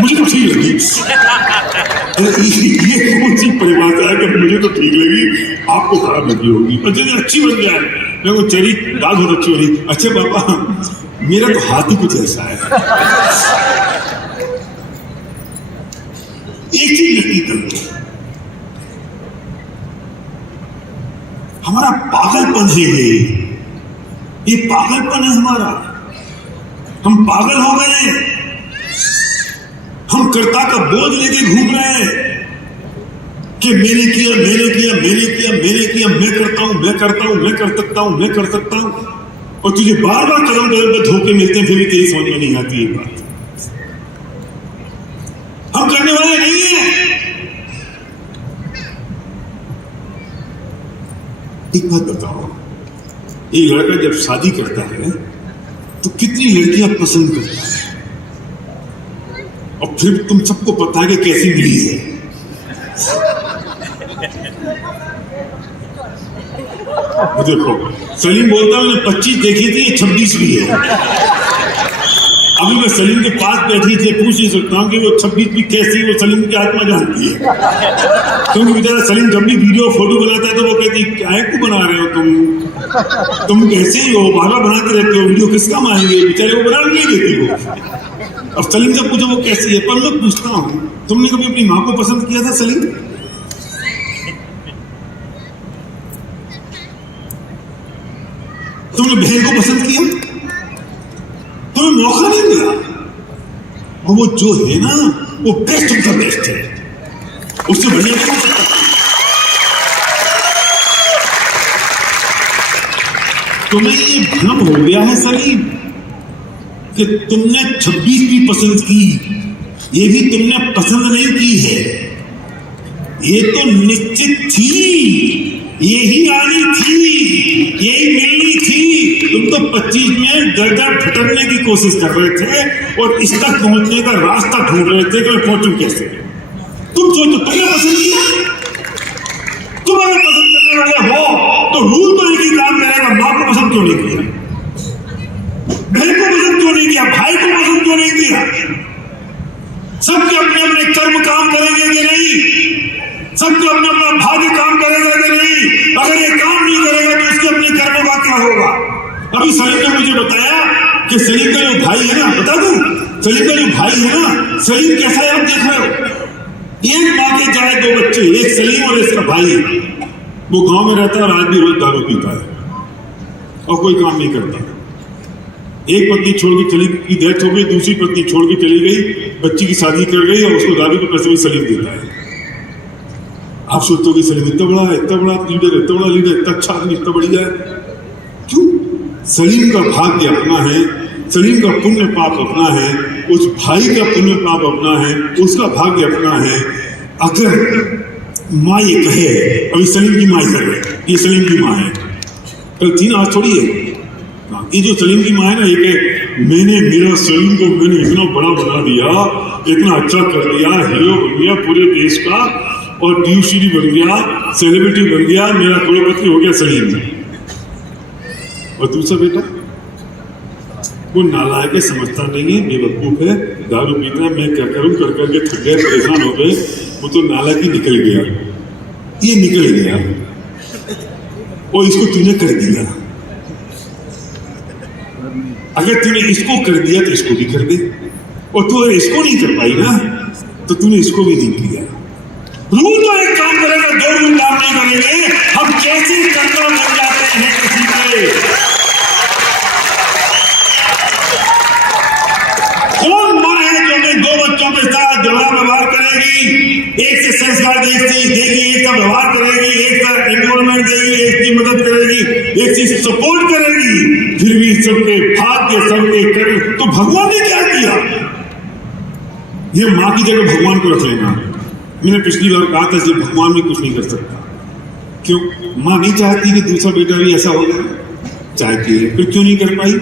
मुझे तो ठीक लगी। ये कौन सी परिभाषा है कि मुझे तो ठीक लगी आपको खराब लगी होगी, और यदि अच्छी बन जाए, मैं को चेरी दाल बहुत अच्छी बनी, अच्छा पापा मेरा तो हाथ ही कुछ ऐसा है। एक चीज नक्की कर लो, हमारा पागलपन है ये पागलपन है हमारा। हम पागल हो गए हैं, हम कर्ता का बोझ लेके घूम रहे हैं कि मैंने किया, मैंने किया, मैंने किया, मैंने किया, मैं करता हूं, मैं करता हूं, मैं कर सकता हूं, मैं कर सकता हूं, और तुझे बार बार कदम कदम पे धोखे मिलते हैं, फिर भी तेरी समझ में नहीं आती ये बात। हम करने वाले नहीं हैं। एक बात बताओ, एक लड़का जब शादी करता है तो कितनी लड़कियां पसंद करता है, और फिर तुम सबको पता है कि कैसी मिली है। देखो सलीम बोलता मैंने 25 देखी थी, 26 भी है। अभी मैं सलीम के पास बैठी थी, पूछ नहीं सकता हूँ कि वो 26 भी कैसी, वो सलीम की आत्मा जानती है। क्योंकि बेचारा सलीम जब भी वीडियो फोटो बनाता है तो वो कहती क्या क्यों बना रहे हो तुम कैसे ही हो, भागा बनाते रहते हो, वीडियो किस काम आएंगे, बेचारे वो बना नहीं देती हो। अब सलीम से पूछो वो कैसी है, पर मैं पूछता हूँ तुमने कभी अपनी माँ को पसंद किया था सलीम? तुमने बहन को पसंद किया? तुम्हें मौका नहीं मिला, और वो जो है ना वो बेस्ट ऑफ द बेस्ट है, उससे बढ़िया क्यों हो सकता? तुम्हें ये भ्रम हो गया है सलीम कि तुमने 26 भी पसंद की, ये भी तुमने पसंद नहीं की है, ये तो निश्चित थी, यही आनी थी, यही मिलनी थी। तुम तो 25 में दर्जा भटकने की कोशिश कर रहे थे और इस तक पहुंचने का रास्ता ढूंढ रहे थे कि मैं पहुंचूं कैसे। तुम सोचो तुमने पसंद किया, तुम अगर पसंद करने वाले हो तो रूल तो एक ही काम करेगा, मां को पसंद क्यों नहीं किया, बहन को पसंद क्यों नहीं किया, भाई को पसंद क्यों नहीं किया? सबके अपने अपने कर्म काम करेंगे कि नहीं? सबके अपना अपना भाग्य काम करेगा कि नहीं? अगर ये काम नहीं करेगा तो उसके अपने कर्मों का क्या होगा? अभी सलीम ने मुझे बताया कि सलीम का जो भाई है ना, बता दूं, सलीम का जो भाई है ना, सलीम कैसा है आप देख रहे हो। एक माँ के जाए दो बच्चे, एक सलीम और इसका भाई, वो गांव में रहता है और आज भी रोज दारू पीता है और कोई काम नहीं करता। एक पत्नी छोड़ के चली की डेथ हो गई, दूसरी पत्नी छोड़ के चली गई, बच्ची की शादी कर गई और उसको दारू के पैसे भी सलीम देता है। आप सोचते हो कि सलीम इतना बड़ा लीडर, इतना बड़ा लीडर, इतना अच्छा आदमी, इतना बढ़िया है। क्यों? सलीम का भाग्य अपना है, सलीम का पुण्य पाप अपना है, उस भाई का पुण्य पाप अपना है, उसका भाग्य अपना है। अगर माँ ये कहे, अभी सलीम की माँ इधर है, ये सलीम की माँ है, कल 3 आज थोड़ी है, ये जो सलीम की माँ है ना, ये कहे मैंने मेरा सलीम को मैंने इतना बड़ा बना दिया, इतना अच्छा कर दिया, हीरो बन गया पूरे देश का, और टीवी बन गया, सेलिब्रिटी बन गया, मेरा करोड़पति हो गया सलीम। और दूसरा बेटा वो नालायक है, समझता नहीं है, बेवकूफ है, दारू पीता है, मैं क्या करूं कर करके थक गए, परेशान हो गए, वो तो नालायक ही निकल गया, ये निकल गया और इसको तूने कर दिया। अगर तूने इसको कर दिया तो इसको भी कर दे, और तू अगर इसको नहीं कर पाई ना तो तूने इसको भी नहीं किया। रूल तो एक काम करेगा, 2 रूल काम नहीं करेंगे। हम कैसे कर्ता बन जाते हैं किसी के। कौन माँ है जो अपने 2 बच्चों के साथ दोहरा व्यवहार करेगी, एक से संस्कार देगी, एक का व्यवहार करेगी, एक का एनवायरमेंट देगी, एक की मदद करेगी, एक चीज सपोर्ट करेगी, फिर भी सबके भाग्य सबके करे। तो भगवान ने क्या किया? ये माँ की जगह भगवान को रख लेना। मैंने पिछली बार कहा था कि भगवान भी कुछ नहीं कर सकता। क्यों? माँ नहीं चाहती कि दूसरा बेटा भी ऐसा हो जाए, चाहती है, फिर क्यों नहीं कर पाई?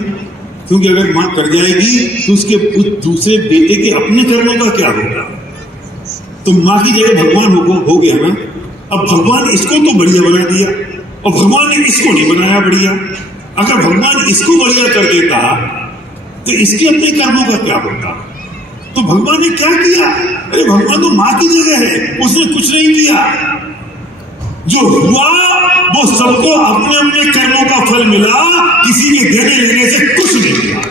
क्योंकि अगर माँ कर जाएगी तो उसके उस दूसरे बेटे के अपने कर्मों का क्या होगा? तो माँ की जगह भगवान हो गया ना। अब भगवान इसको तो बढ़िया बना दिया और भगवान ने इसको नहीं बनाया बढ़िया। अगर भगवान इसको बढ़िया कर देता तो इसके अपने कर्मों का क्या होता? तो भगवान ने क्या किया? अरे भगवान तो माँ की जगह है, उसने कुछ नहीं किया। जो हुआ वो सबको अपने अपने कर्मों का फल मिला, किसी के देने लेने से कुछ नहीं मिला।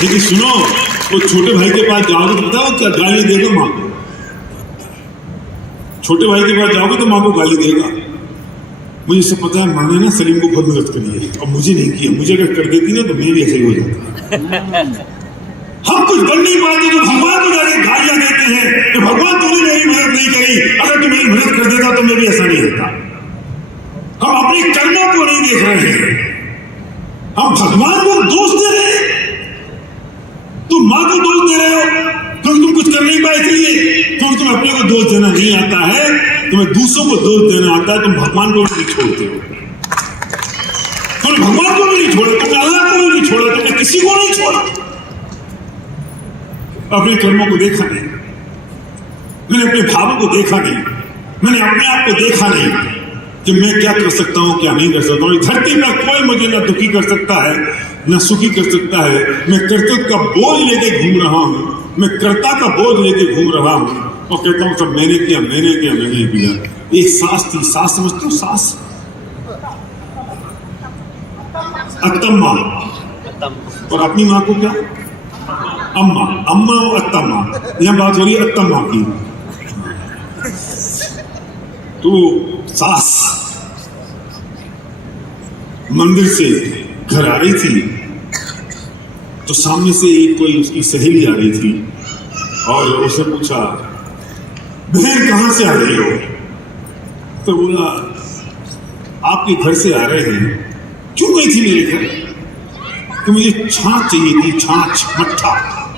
लेकिन सुनो, वो छोटे भाई के पास जाओगे तो बताओ क्या गाली देगा माँ को। छोटे भाई के पास जाओगे तो माँ को गाली देगा। मुझे सब पता है, माँ ने ना सलीम को बहुत मदद करी है और मुझे नहीं किया। मुझे अगर कर देती ना तो मैं भी ऐसे ही हो जाता। हम कुछ बन नहीं पाते तो भगवान को जाके गालियां देते हैं कि भगवान तूने मेरी मदद नहीं करी, अगर तू मेरी मदद कर देता तो मैं भी ऐसा नहीं होता। हम अपने कर्मों को नहीं देख रहे हैं, हम भगवान को दोष दे रहे हैं। तुम माँ को दोष दे रहे हो क्योंकि तुम कुछ कर नहीं पाए, इसलिए क्योंकि तुम्हें अपने को दोष देना नहीं आता है, तुम्हें दूसरों को दोष देना आता है। तुम भगवान को भी नहीं छोड़ते हो, तुमने भगवान को भी नहीं छोड़ा, तुमने अल्लाह को भी नहीं छोड़ा, तुमने किसी को नहीं छोड़ा। अपने कर्मों को देखा नहीं, मैंने अपने भावों को देखा नहीं, मैंने अपने आप को देखा नहीं कि मैं क्या कर सकता हूं, क्या नहीं कर सकता हूं। धरती पर कोई मुझे ना दुखी कर सकता है ना सुखी कर सकता है। मैं कर्तव्य का बोझ लेके घूम रहा हूं, मैं कर्ता का बोझ लेके घूम रहा हूं और कहता हूं सब मैंने किया, मैंने किया, मैंने किया। एक सास थी, सास समझते हो? सास अत्तम्मा, और अपनी माँ को क्या अम्मा, अम्मा और अत्तम्मा। यहां बात हो रही है अत्तम्मा की। तो सास मंदिर से घर आ रही थी तो सामने से एक कोई उसकी सहेली आ रही थी और उसने पूछा, बहन कहां से आ रही हो? तो बोला, आपके घर से आ रहे हैं। क्यों गई थी मेरे घर? तो मुझे छाछ चाहिए थी, छाछ, मट्ठा,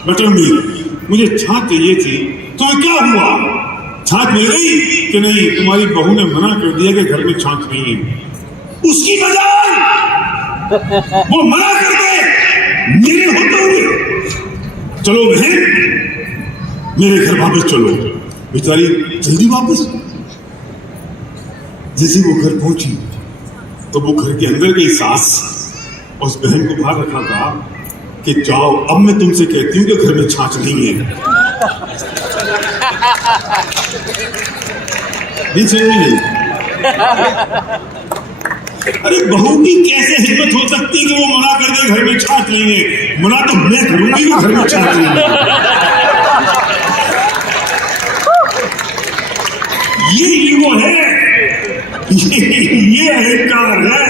बटर मिल्क, मुझे छाछ चाहिए थी। तो क्या हुआ? छाछ मिल गई कि नहीं? तुम्हारी बहू ने मना कर दिया कि घर में छाछ नहीं है। उसकी बजाय वो मना कर दे मेरे होते हुए, चलो बहन मेरे घर वापस चलो। बेचारी जल्दी वापस। जैसे वो घर पहुंची तो वो घर के अंदर गई सास, उस बहन को बाहर रखा, कहा कि जाओ, अब मैं तुमसे कहती हूं कि घर में छाछ नहीं है। अरे बहू की कैसे हिम्मत हो सकती है कि वो मना कर दे घर में छाछ नहीं है? मना तो मैं करूंगी कि घर में छाछ नहीं है। ये ईगो है, ये अहंकार है,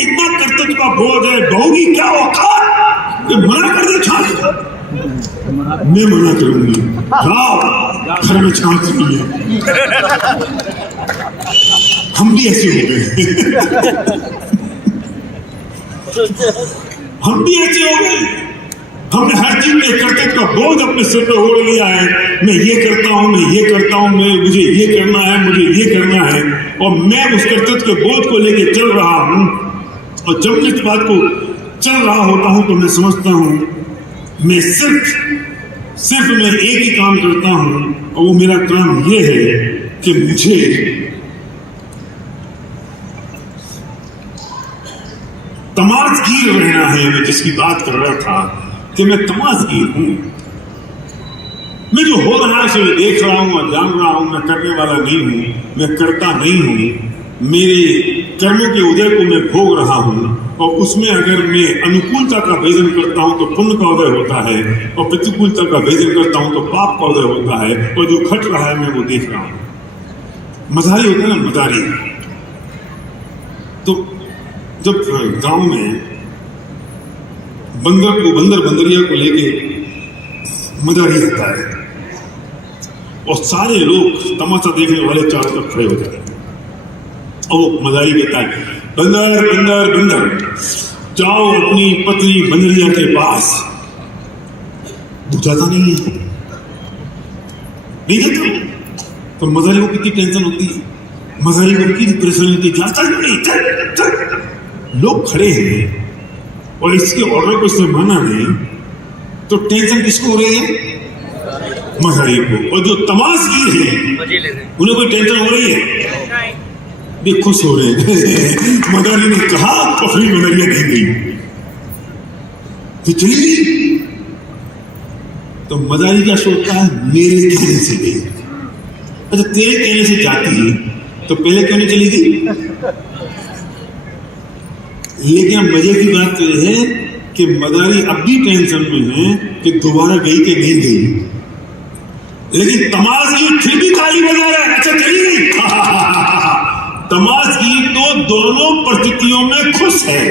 इतना कर्तव्य का बोझ है। बहू की क्या औकात कि मना कर दे छाछ? मैं मना करूंगी, जाओ घर में छाछ नहीं है। हम भी ऐसे हो गए हम भी ऐसे हो गए। हमने हर चीज में कर्तव्य का बोझ अपने सिर पे ओढ़ लिया है। मैं ये करता हूं, मैं ये करता हूं, मैं मुझे ये करना है, मुझे ये करना है, और मैं उस कर्तव्य के बोझ को लेके चल रहा हूं। और जब मैं इस बात को चल रहा होता हूं तो मैं समझता हूं मैं सिर्फ मैं एक ही काम करता हूं, और वो मेरा काम ये है कि मुझे तमाशगीर रहना है। मैं जिसकी बात कर रहा था कि मैं तमाशगीर हूं, मैं जो हो रहा है उसे देख रहा हूं और जान रहा हूं। मैं करने वाला नहीं हूं, मैं करता नहीं हूं। मेरे कर्मों के उदय को मैं भोग रहा हूं, और उसमें अगर मैं अनुकूलता का भेजन करता हूं तो पुण्य का उदय होता है, और प्रतिकूलता का भेजन करता हूं तो पाप का उदय होता है। और जो घट रहा है मैं वो देख रहा हूं। मदारी होता है ना, मदारी। तो जब गांव में बंदरिया को लेके मदारी रहता है और सारे लोग तमाशा देखने वाले चारों तरफ खड़े हो जाते हैं, और वो मदारी कहता है, बंदर बंदर बंदर जाओ अपनी पत्नी बंदरिया के पास। वो जाता नहीं है, नहीं जाता। तो मदारी को कितनी टेंशन होती है, मदारी को कितनी परेशानी होती है, जाता नहीं, चल चल। लोग खड़े हैं और इसके ऑर्डर को इसने माना नहीं, तो टेंशन किसको हो रही है? मदारी को। और जो तमाशगीर हैं उन्हें कोई टेंशन हो रही है? वे खुश हो रहे हैं। मदारी ने कहा तो फिर मदारिया नहीं गई, फिर चली गई। तो मदारी का सोचता है मेरे कहने से गई। अच्छा तेरे कहने से जाती है तो पहले क्यों नहीं चली गई? लेकिन मजे की बात तो यह है कि मदारी अब भी टेंशन में है कि दोबारा गई कि नहीं गई, लेकिन तमाशगी फिर भी ताली बजा रहा है, अच्छा चली गई। तमाशगी तो दोनों परिस्थितियों में खुश है,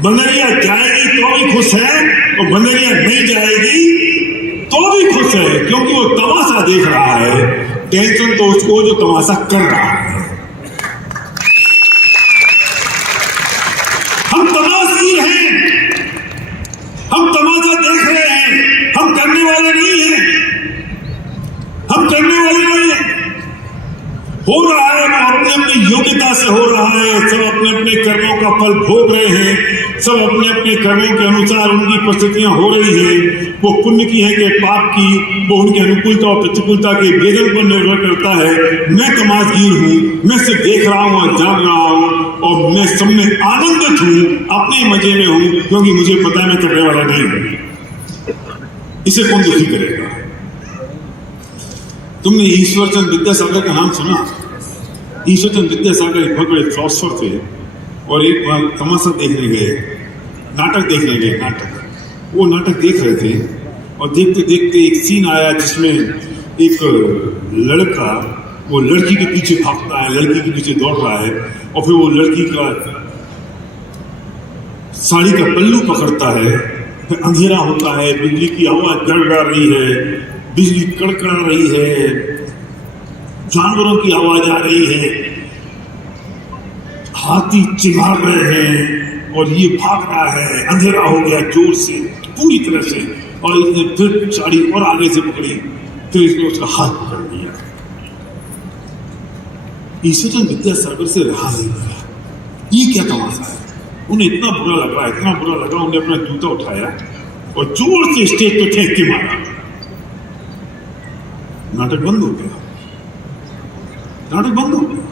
बंदरिया जाएगी तो भी खुश है और बंदरिया नहीं जाएगी तो भी खुश है, क्योंकि वो तमाशा देख रहा है। टेंशन तो उसको जो तमाशा कर रहा है। हम तमाशगीर हैं, हम तमाशा देख रहे हैं, हम करने वाले नहीं हैं, हम करने वाले नहीं हैं। हो रहा है वो अपने अपनी योग्यता से हो रहा है, सब अपने अपने कर्मों का फल भोग रहे हैं, सब अपने अपने कर्मों के अनुसार उनकी परिस्थितियां हो रही है। वो पुण्य की है कि पाप की, वो उनकी अनुकूलता और प्रतिकूलता के वेदन पर निर्भर करता है। मैं तमाशगीर हूँ, मैं सिर्फ देख रहा हूँ और जान रहा हूँ, और मैं सब में आनंदित हूँ, अपने मजे में हूँ, क्योंकि मुझे पता है मैं करने वाला नहीं हूँ। इसे कौन दुखी करेगा? तुमने ईश्वरचंद विद्यासागर का नाम सुना? ईश्वरचंद विद्यासागर एक बहुत बड़े फिलॉसफर थे और एक बार तमाशा देखने गए, नाटक देखने गए। वो नाटक देख रहे थे और देखते देखते एक सीन आया जिसमें एक लड़का वो लड़की के पीछे भागता है, लड़की के पीछे दौड़ रहा है, और फिर वो लड़की का साड़ी का पल्लू पकड़ता है, फिर अंधेरा होता है, बिजली की आवाज गड़गड़ा रही है, बिजली कड़कड़ा रही है, जानवरों की आवाज आ रही है, हाथी चिल्ला रहे हैं और ये भाग रहा है। अंधेरा हो गया जोर से, पूरी तरह से, और इसने फिर साड़ी और आगे से पकड़ी, फिर इसने उसका हाथ पकड़ लिया। ईश्वरचंद विद्यासागर से रहा नहीं गया। ये क्या तमाशा है? उन्हें इतना बुरा लगा, इतना बुरा लगा, उन्हें अपना जूता उठाया और जोर से स्टेज पे फेंक के मारा। नाटक बंद हो गया, नाटक बंद हो गया।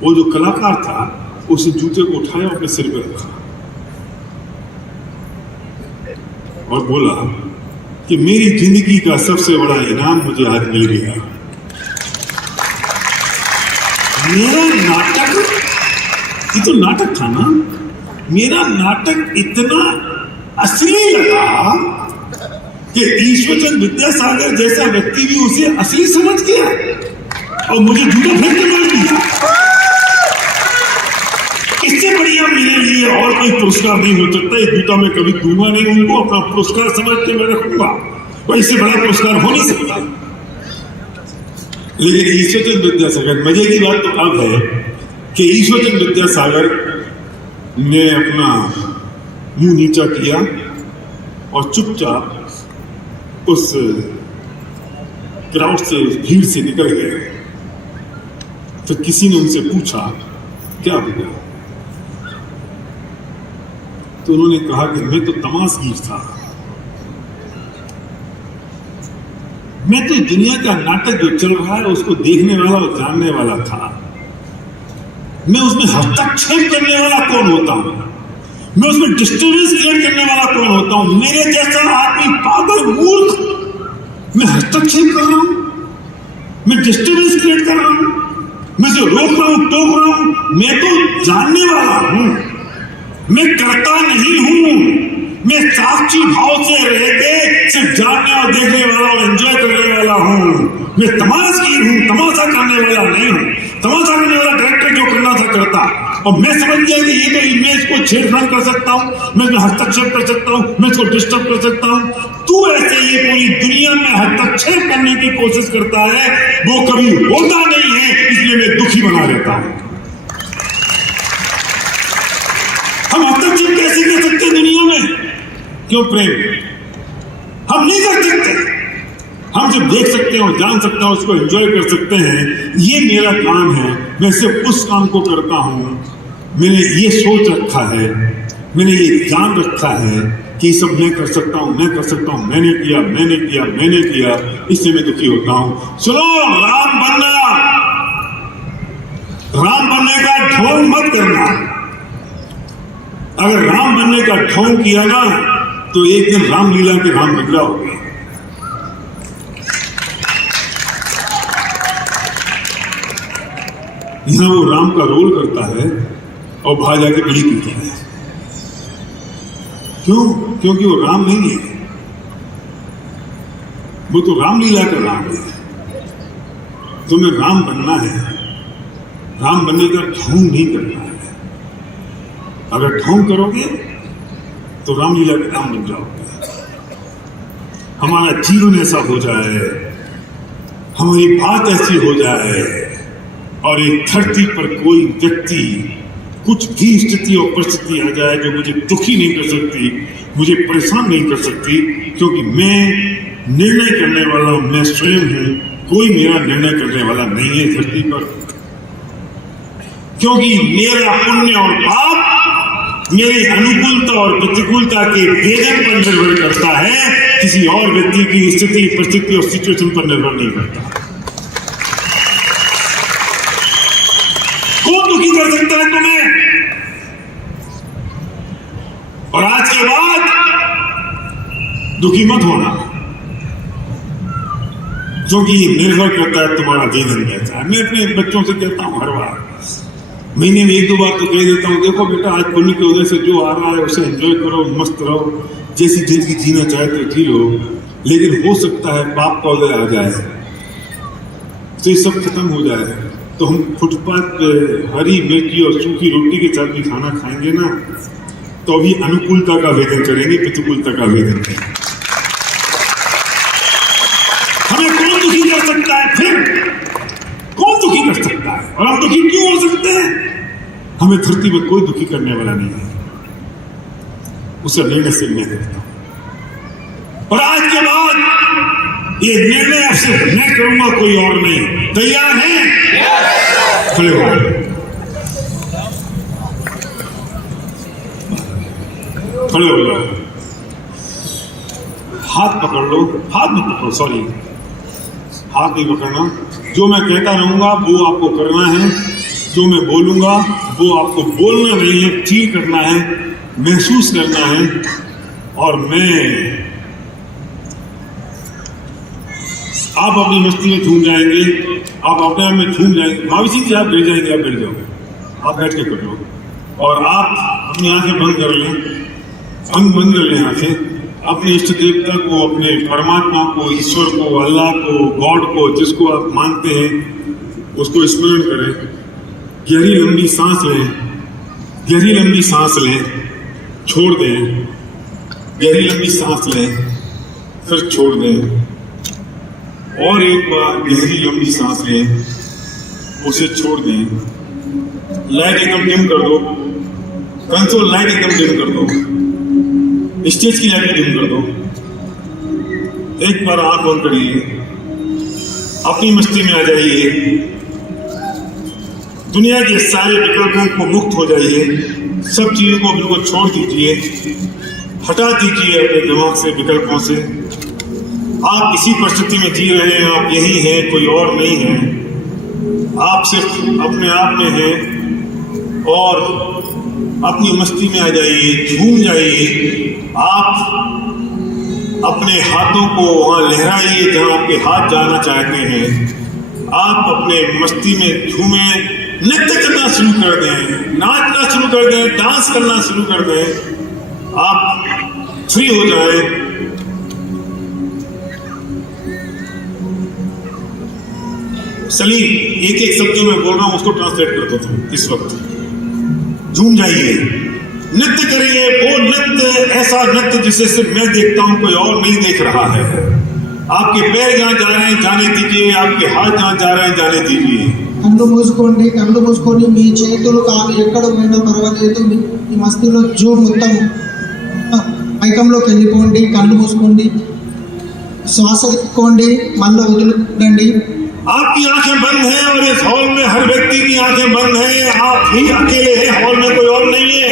वो जो कलाकार था उस जूते को उठाया अपने सिर पे रखा और बोला कि मेरी जिंदगी का सबसे बड़ा इनाम मुझे आज मिल गया। मेरा नाटक, ये तो नाटक था ना, मेरा नाटक इतना असली लगा कि ईश्वरचंद विद्यासागर जैसा व्यक्ति भी उसे असली समझ गया और मुझे जूता फेंक के मार दिया। इससे बढ़िया मेरे लिए और कोई पुरस्कार नहीं हो सकता। ये जूता मैं कभी दूंगा नहीं उनको, अपना पुरस्कार समझ के मैं रखूंगा, और इससे बड़ा पुरस्कार हो नहीं सकता। लेकिन ईश्वरचंद विद्यासागर, मजे की बात तो अब है कि ईश्वरचंद विद्यासागर ने अपना मुंह नीचा किया और चुपचाप उस क्राउड से, उस भीड़ से निकल गए। तो किसी ने उनसे पूछा क्या हुआ? तो उन्होंने कहा कि मैं तो तमाशगीर था, मैं तो दुनिया का नाटक जो चल रहा है उसको देखने वाला और जानने वाला था। मैं उसमें हस्तक्षेप करने वाला कौन होता हूं? मैं उसमें डिस्टर्बेंस क्रिएट करने वाला कौन होता हूं? मेरे जैसा आदमी, पागल, मूर्ख, मैं हस्तक्षेप कर रहा हूं, मैं डिस्टर्बेंस क्रिएट कर रहा हूं, मैं उसे रोक रहा हूं, टोक रहा हूं। मैं तो जानने वाला हूं, मैं करता नहीं हूं। मैं साक्षी भाव से रह के सिर्फ जानने और देखने वाला और एंजॉय करने वाला हूं। मैं तमाशगीर हूं, तमाशा करने वाला नहीं हूं। तमाशा करने वाला डायरेक्टर जो करना था करता, और मैं समझ गया कि ये तो इमेज को छेड़छाड़ कर सकता हूं, मैं इसमें हस्तक्षेप कर सकता हूं, मैं इसको डिस्टर्ब कर सकता हूं। तू ऐसे ये पूरी दुनिया में हस्तक्षेप करने की कोशिश करता है, वो कभी होता नहीं है, इसलिए मैं दुखी बना देता हूं। हम हस्तक्षेप कैसे कर सकते दुनिया में? क्यों प्रेम? हम नहीं कर सकते। हम सिर्फ देख सकते हैं और जान सकते हैं, उसको एंजॉय कर सकते हैं। ये मेरा काम है, मैं सिर्फ उस काम को करता हूं। मैंने ये सोच रखा है, मैंने ये जान रखा है कि सब मैं कर सकता हूं, मैं कर सकता हूं। मैंने किया, मैंने किया, मैंने किया, इससे मैं दुखी होता हूं। सुनो, राम बनने का ढोंग मत करना। अगर राम बनने का ढोंग किया ना तो एक दिन रामलीला के राम बन जाओगे। यहाँ वो राम का रोल करता है और बाहर जाके बीड़ी पीता है। क्यों? क्योंकि वो राम नहीं है, वो तो रामलीला कर रहा है। तुम्हें राम बनना है, राम बनने का ढोंग नहीं करना है। अगर ढोंग करोगे तो रामलीला के राम बन जाओगे। हमारा जीवन ऐसा हो जाए, हमारी बात ऐसी हो जाए और एक धरती पर कोई व्यक्ति कुछ भी स्थिति और परिस्थिति आ जाए जो मुझे दुखी नहीं कर सकती, मुझे परेशान नहीं कर सकती, क्योंकि मैं निर्णय करने वाला हूं, मैं स्वयं हूं, कोई मेरा निर्णय करने वाला नहीं है धरती पर। क्योंकि मेरा पुण्य और पाप मेरी अनुकूलता और प्रतिकूलता के वेदन पर निर्भर करता है, किसी और व्यक्ति की स्थिति, परिस्थिति और सिचुएशन पर निर्भर नहीं करता। कौन दुखी कर सकता है तुम्हें? और आज के बाद दुखी मत होना, क्योंकि निर्भर करता है तुम्हारा वेदन कैसा है। मैं अपने बच्चों से कहता हूं हर बार, महीने में 1-2 बार तो कह देता हूं, देखो बेटा आज पुण्य की वजह से जो आ रहा है उसे एंजॉय करो, मस्त रहो, जैसी जिंदगी जीना चाहे तो जी लो, लेकिन हो सकता है पाप का उदय आ जाए तो ये सब खत्म हो जाए, तो हम फुटपाथ पे हरी मिर्ची और सूखी रोटी के साथ भी खाना खाएंगे ना, तो अभी अनुकूलता का वेदन करेंगे, प्रतिकूलता का वेदन करेंगे। हमें कौन दुखी कर सकता है? फिर कौन दुखी कर सकता है? और हम दुखी क्यों हो सकते हैं? हमें धरती पर कोई दुखी करने वाला नहीं है, उसे निर्णय से मैं करता हूं। और आज के बाद ये निर्णय अब सिर्फ मैं करूंगा, कोई और नहीं। तैयार हैं? खड़े हो खड़े हो जाओ, हाथ पकड़ लो, हाथ मत पकड़ो, सॉरी हाथ नहीं पकड़ना। जो मैं कहता रहूंगा वो आपको करना है, जो मैं बोलूंगा वो आपको बोलना नहीं है, फील करना है, महसूस करना है। और आप अपनी मस्ती में झूम जाएंगे, आप अपने आप में झूम जाएंगे। भाविशी जी आप बैठ जाएंगे, आप बैठ जाओगे, आप बैठ के कर लो। और आप अपनी आंखें बंद कर लें, बंद कर लें आंखें। अपने इष्ट देवता को, अपने परमात्मा को, ईश्वर को, अल्लाह को, गॉड को, जिसको आप मानते हैं उसको स्मरण करें। गहरी लंबी सांस लें, गहरी लंबी सांस लें, छोड़ दें, गहरी लंबी सांस लें, फिर छोड़ दें। और एक बार गहरी लंबी सांस लें, उसे छोड़ दें। लाइट एकदम डिम कर दो, कंसोल लाइट एकदम डिम कर दो, स्टेज की लाइट डिम कर दो। एक बार आंख बंद करिए, अपनी मस्ती में आ जाइए, दुनिया के सारे विकल्पों को मुक्त हो जाइए, सब चीजों को बिल्कुल छोड़ दीजिए, हटा दीजिए अपने दिमाग से, विकल्पों से। आप इसी परिस्थिति में जी रहे हैं, आप यही हैं, कोई और नहीं है। आप सिर्फ अपने आप में हैं और अपनी मस्ती में आ जाइए, झूम जाइए। आप अपने हाथों को वहां लहराइए जहां आपके हाथ जाना चाहते हैं। आप अपने मस्ती में झूमें, नृत्य करना शुरू कर दें, नाचना शुरू कर दें, डांस करना शुरू कर दें। आप फ्री हो जाए। सलीम, एक एक शब्द जो मैं बोल रहा हूं उसको ट्रांसलेट कर दो तुम इस वक्त। झूम जाइए, नृत्य करिए, वो नृत्य, ऐसा नृत्य जिसे सिर्फ मैं देखता हूं, कोई और नहीं देख रहा है। आपके पैर जहां जा रहे हैं जाने दीजिए, आपके हाथ जहां जा रहे हैं जाने दीजिए। కళ్ళు మూసుకొని మీ చేతులు కాలు ఎక్కడ పోయినా పర్వాలేదు, మీ మస్తిలో జో మొత్తం మైకంలోకి వెళ్ళిపోండి, కళ్ళు మూసుకోండి, శ్వాస తీసుకోండి, మళ్ళీ వదులుకోండి। आपकी आंखें बंद हैं और इस हॉल में हर व्यक्ति की आंखें बंद हैं। आप ही अकेले हैं, हॉल में कोई और नहीं है।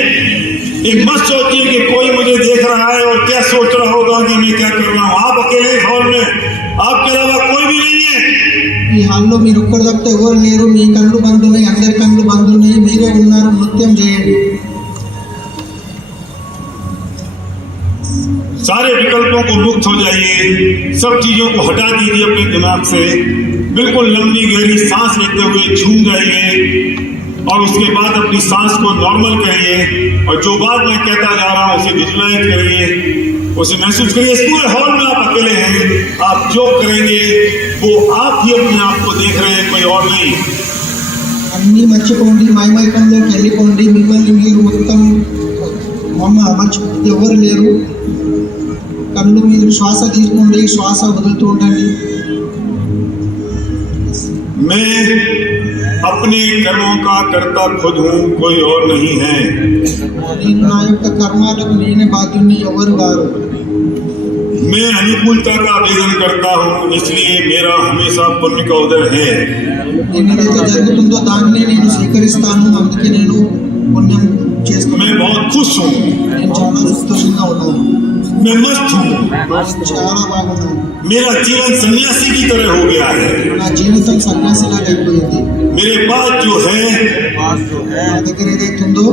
ये मत सोचिए कि कोई मुझे देख रहा है और क्या सोच रहा होगा कि मैं क्या कर रहा हूं। आप अकेले हॉल में, आपके अलावा कोई भी नहीं है। ఈ హాల్లో మీరు ఒక్కరు తప్పితే ఎవరు లేరు, మీ కళ్ళు బంద్ ఉన్నాయి, అందరి కళ్ళు బంద్ ఉన్నాయి, మీరే ఉన్నారు, నృత్యం చేయండి। सारे विकल्पों को मुक्त हो जाइए, सब चीजों को हटा दीजिए अपने दिमाग से। बिल्कुल लंबी गहरी सांस लेते हुए झूम जाइए और उसके बाद अपनी सांस को नॉर्मल करिए और जो बात मैं कहता जा रहा हूं उसे विजुलाइज करिए, उसे महसूस करिए। इस पूरे हॉल में आप अकेले हैं, आप जो करेंगे वो आप ही अपने आप को देख रहे हैं, कोई और नहीं। అన్నీ మర్చిపోండి, మైమైకంలోకి వెళ్ళిపోండి, మిమ్మల్ని మీరు మొత్తం మర్చిపోండి, ఎవరు లేరు. కళ్ళు మీరు శ్వాస తీసుకోండి, శ్వాస వదులుతూ ఉండండి. मैं अपने कर्मों का कर्ता खुद हूँ, कोई और नहीं है। నేను నా యొక్క కర్మాలకు నేనే బాధ్యుని, ఎవరు కాదు. मैं अनुकूलता का आवेदन करता हूँ, इसलिए मेरा हमेशा पुण्य का उदय है। నేను ఏదైతే జరుగుతుందో దాన్నే నేను స్వీకరిస్తాను, అందుకే నేను పుణ్యం చేస్తున్నాను. मैं बहुत खुश हूँ, నేను చాలా సంతోషంగా ఉన్నాను, मैं मस्त हूँ, చాలా బాగున్నాను. मेरा जीवन सन्यासी की तरह हो गया है। నా జీవితం సన్యాసిలాగా అయిపోయింది. मेरे पास जो है నా దగ్గర ఏదైతే ఉందో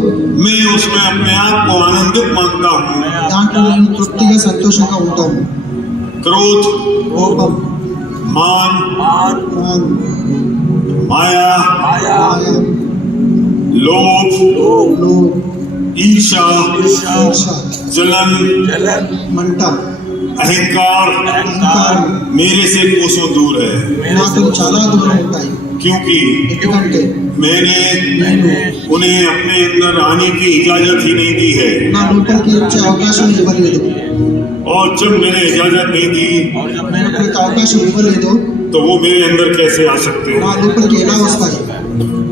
मैं उसमें अपने आप को आनंदित मानता हूँ। దాంట్లో నేను తృప్తిగా సంతోషంగా ఉంటాను. क्रोध, కోపం, मान, మాన్, माया, మాయ, लोभ, లోభం, ईर्षा, ఈర్ష్య, जलन, మంట, अहंकार అహంకారం मेरे से कोसों दूर है, నాతో చాలా దూరం ఉంటాయి. क्योंकि ఎందుకంటే मैंने నేను उन्हें अपने अंदर आने की इजाजत ही नहीं दी है। నా లోపలికి వచ్చే అవకాశం ఇవ్వలేదు. और जब मैंने इजाजत नहीं दी నేను ఎప్పుడైతే అవకాశం ఇవ్వలేదో तो वो मेरे अंदर कैसे आ सकते నా हैं? లోపలికి ఎలా వస్తాయి?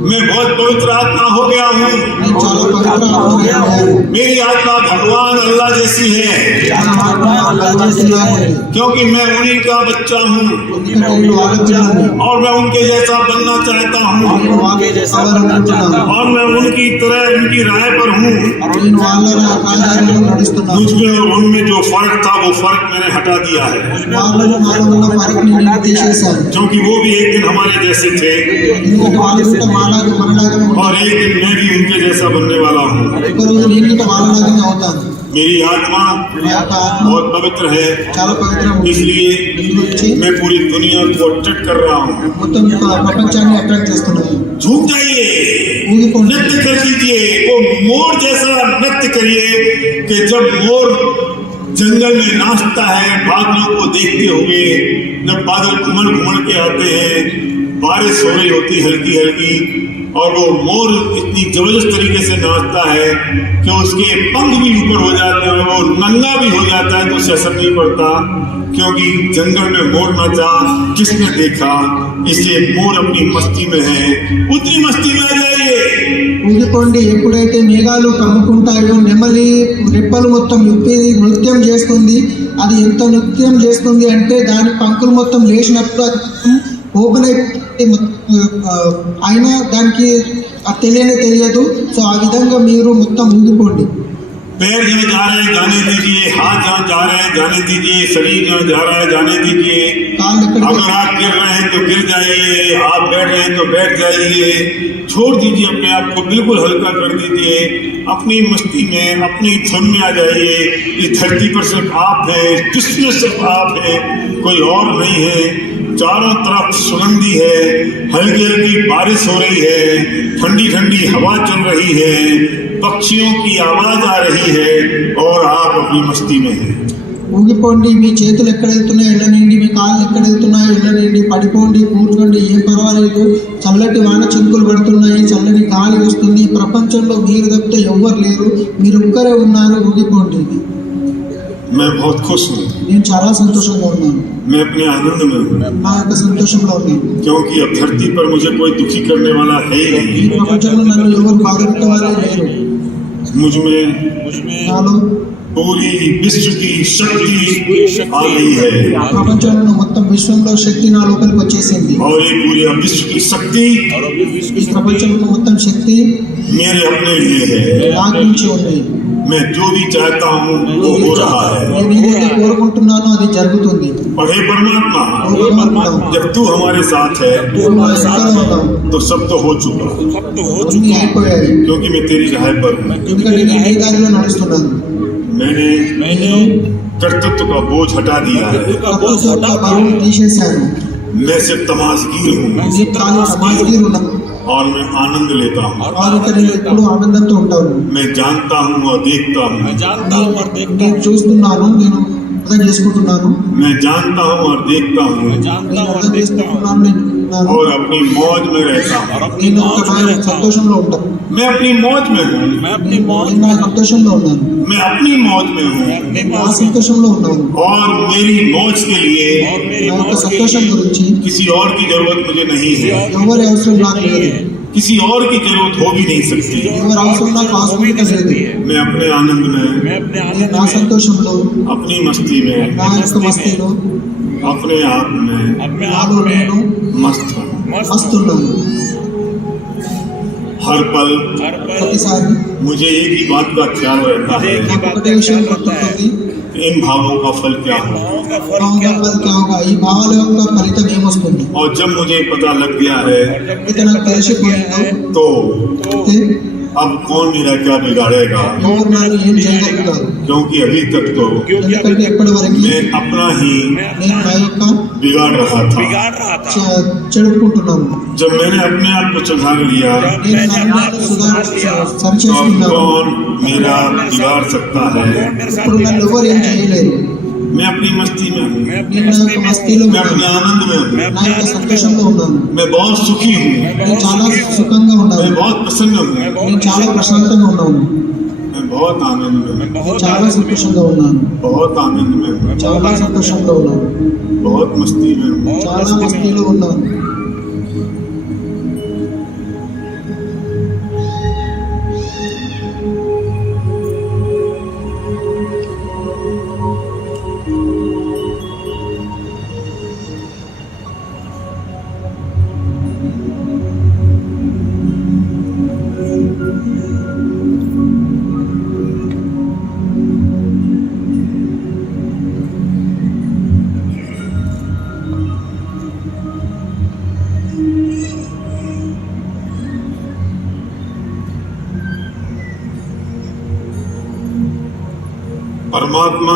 मैं बहुत पवित्र आत्मा हो गया हूँ, నేను చాలా పవిత్ర ఆత్మగా मेरी आत्मा भगवान अल्लाह जैसी है, क्योंकि मैं उन्हीं का बच्चा हूँ ఎందుకంటే నేను వాళ్ళ పిల్లల్ని, और मैं उनके जैसा बनना चाहता हूँ నేను వాళ్ళ అవ్వాలనుకుంటున్నాను. और मैं उनकी तरह उनकी राह पर हूँ। నేను వాళ్ళ ఆధారంలో నడుస్తున్నాను. मुझ में और उनमें जो फर्क था वो फर्क मैंने हटा दिया है, వాళ్ళలో నాలో ఉన్న ఫరక్ని నేను తీసేశాను. क्योंकि वो भी एक दिन हमारे जैसे थे ఎందుకంటే వాళ్ళు కూడా మనలాగానే और ఉంటారు. एक दिन मैं भी उनके जैसा बनने वाला हूँ। ఒక రోజు నేను కూడా వాళ్ళలాగానే అవుతాను. मेरी आत्मा నా యొక్క ఆత్మ बहुत पवित्र है, చాలా పవిత్రంగా ఉంది. इसलिए వచ్చి मैं पूरी दुनिया को अट्रैक्ट कर रहा हूँ। మొత్తం ప్రపంచాన్ని అట్రాక్ట్ చేస్తున్నాను. झूम जाइए, ఊగిపోండి, नृत्य कर दीजिए, वो मोर जैसा नृत्य करिए कि जब मोर जंगल में नाचता है बादलों को देखते हुए, जब बादल घुमड़ घुमड़ के आते हैं, बारिश हो रही होती हल्की हल्की और वो मोर इतनी जबरदस्त तरीके से नाचता है कि उसके पंख भी ऊपर हो जाते हैं, वो नंगा भी हो जाता है तो उसे असर नहीं पड़ता, क्योंकि जंगल में मोर नाचा किसने देखा। इसलिए मोर अपनी मस्ती में है, उतनी मस्ती में आ जाइए। ఊగిపోండి. ఎప్పుడైతే మేఘాలు కమ్ముకుంటాయో నెమలి రెప్పలు మొత్తం విప్పి నృత్యం చేస్తుంది. అది ఎంత నృత్యం చేస్తుంది అంటే దాని పంకులు మొత్తం లేచినప్పుడు ఓపెన్ అయిపోయి అయినా దానికి తెలియదు. సో ఆ విధంగా మీరు మొత్తం ఊగిపోండి. पैर जहाँ जा रहे हैं जाने दीजिए, हाथ जहाँ जा रहे हैं जाने दीजिए, शरीर जहाँ जा रहा है जाने दीजिए। కాళ్ళు ఎక్కడికి अगर आप गिर रहे हैं तो गिर जाइए, आप बैठ रहे हैं तो बैठ जाइए, छोड़ दीजिए अपने आप को, बिल्कुल हल्का कर दीजिए, अपनी मस्ती में अपनी धुन में आ जाइए। इस धरती पर सिर्फ आप हैं, इस विश्व में सिर्फ आप हैं, कोई और नहीं है। चारों तरफ सुगंधी है, हल्की हल्की बारिश हो रही है, ठंडी ठंडी हवा चल रही है, पक्षियों की आवाज आ रही है और आप अपनी मस्ती में हैं। ఊగిపోండి. మీ చేతులు ఎక్కడ వెళ్తున్నాయి వెళ్ళనండి, మీ కాళ్ళు ఎక్కడ వెళ్తున్నాయి వెళ్ళనండి, పడిపోండి, కూర్చోండి, ఏం పర్వాలేదు. చల్లటి వాన చినుకులు పడుతున్నాయి, చల్లని గాలి వస్తుంది. ఈ ప్రపంచంలో మీరు తప్పితే ఎవ్వరు లేరు, మీరు ఒక్కరే ఉన్నారు. ఊగిపోండి. मैं बहुत खुश हूँ, నేను చాలా సంతోషంగా ఉన్నాను, मैं अपने आनंद में हूँ, నా యొక్క సంతోషంలో ఉన్నాను. क्योंकि अब धरती पर मुझे कोई दुखी करने वाला है ही ఈ नहीं। ప్రపంచంలో నన్ను ఎవరు బాధపెట్టేవారే లేరు. मुझ में నాలో पूरी विश्व की शक्ति आ गई है ప్రపంచంలో మొత్తం విశ్వంలో శక్తి నా లోపలికి వచ్చేసింది. और ये पूरी विश्व की शक्ति ఈ ప్రపంచంలో మొత్తం శక్తి मेरे अपने लिए है। నాకు నుంచి ఉంది. मैं जो भी चाहता हूँ वो हो रहा है। నేను ఏదైతే కోరుకుంటున్నానో అది జరుగుతుంది. पढ़े परमात्मा, ఓ పరమాత్మ, जब तू हमारे साथ है నువ్వు నా వెనకాల ఉన్నావు. तो सब तो हो चुका, అన్నీ అయిపోయాయి. क्योंकि मैं तेरी राह पर हूँ। ఎందుకంటే నేను నీ దారిలో నడుస్తున్నాను. मैंने कर्तृत्व का बोझ हटा दिया है। ప్రభుత్వ బరువును తీసేశాను. मैं सिर्फ तमाशगीर हूँ నేను ఖాళీ సమాజగిరి ఉన్నాను और मैं आनंद लेता हूँ। వారు ఇక్కడ నేను ఎప్పుడూ ఆనందంతో ఉంటాను मैं जानता हूँ और देखता हूँ। నేను చూస్తున్నాను నేను అర్థం చేసుకుంటున్నాను मैं जानता हूँ और देखता हूँ నేను అర్థం చేసుకుంటున్నాను నేను వింటున్నాను. और अपनी मौज में रहता हूँ। నేను ఒక సంతోషంలో ఉంటాను मैं अपनी मौज में हूँ। నేను నా సంతోషంలో ఉన్నాను मैं अपनी मौज में हूँ నా సంతోషంలో ఉన్నాను और मेरी मौज के लिए నా యొక్క సంతోషం గురించి किसी और की जरूरत मुझे नहीं है। ఎవరి అవసరం నాకు లేదు किसी और की जरूरत हो भी नहीं सकती। ఎవరి అవసరం నాకు అవసరం లేదు मैं अपने आनंद में, నేను నా సంతోషంలో अपनी मस्ती में, నా యొక్క మస్తీలో अपने आप में నాలో నేను मस्त हूँ। మస్తున్నాను हर पल ప్రతిసారి मुझे एक ही बात का ख्याल रहता है నాకు ఒకటే విషయం గుర్తుంటుంది कि इन भावों का फल क्या हो। భావంగా ఫలితం होगा ఈ భావాల యొక్క ఫలితం ఏమొస్తుంది और जब मुझे पता लग गया है ఇది నాకు తెలిసిపోయిందో तो అయితే अब कौन मेरा क्या बिगाड़ेगा, ఎవరు నన్ను ఏం చేయగలుగుతారు क्योंकि अभी तक तो ఎందుకంటే ఇప్పటి వరకు मैं अपना ही నేను నా యొక్క बिगाड़ रहा था। చెడుపుకుంటున్నాను जब मैंने अपने आप को सुधार लिया నేను నన్ను तो अब సరిచేసుకున్నాను कौन मेरा बिगाड़ सकता है। ఇప్పుడు నన్ను ఎవరు ఏం చేయలేరు मैं अपनी मस्ती में हूँ, నేను నా యొక్క మస్తీలో मैं अपने ఉన్నాను आनंद में हूँ, నా యొక్క సంతోషంలో ఉన్నాను मैं बहुत सुखी हूँ, నేను చాలా సుఖంగా मैं ఉన్నాను बहुत प्रसन्न हूँ, నేను చాలా ప్రశాంతంగా ఉన్నాను मैं बहुत आनंद में हूँ, నేను చాలా సంతోషంగా ఉన్నాను बहुत आनंद में हूँ, చాలా సంతోషంలో ఉన్నాను बहुत मस्ती में हूँ। చాలా మస్తీలో ఉన్నాను परमात्मा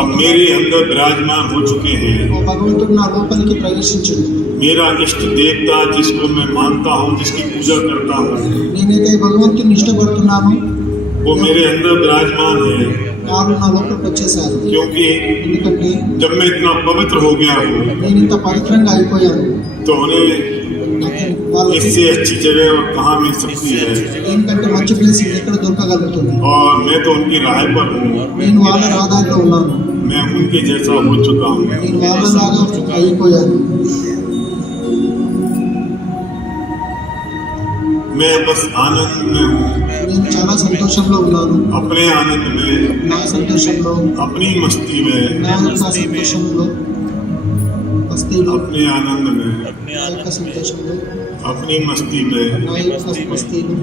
अब मेरे अंदर विराजमान हो चुके हैं। ఓ భగవంతుడు నా లోపలికి ప్రవేశించుడు मेरा इष्ट देवता जिसको मैं मानता हूँ, जिसकी पूजा करता हूँ, నేనైతే భగవంతుని ఇష్టపడుతున్నాను वो मेरे अंदर विराजमान है। వాళ్ళు నా లోపలికి వచ్చేసారు क्योंकि ఎందుకంటే जब मैं इतना पवित्र हो गया हूँ నేను ఇంత పవిత్రంగా అయిపోయాను तो उन्हें నాకు వాళ్ళకి इससे अच्छी जगह और कहाँ मिल सकती है। ఏంటంటే మంచి ప్లేస్ ఎక్కడ దొరకగలుగుతుంది और मैं तो उनकी राह पर हूँ, నేను వాళ్ళ ఆధారంలో ఉన్నాను मैं उनके जैसा हो चुका हूँ। నేను వాళ్ళలాగా అయిపోయాను मैं बस आनंद में हूँ, నేను చాలా సంతోషంలో ఉన్నాను अपने आनंद में, నా సంతోషంలో अपनी मस्ती में, నా యొక్క సంతోషంలో మస్తీలో अपने आनंद में, నా యొక్క సంతోషంలో अपनी मस्ती में నా యొక్క మస్తీలో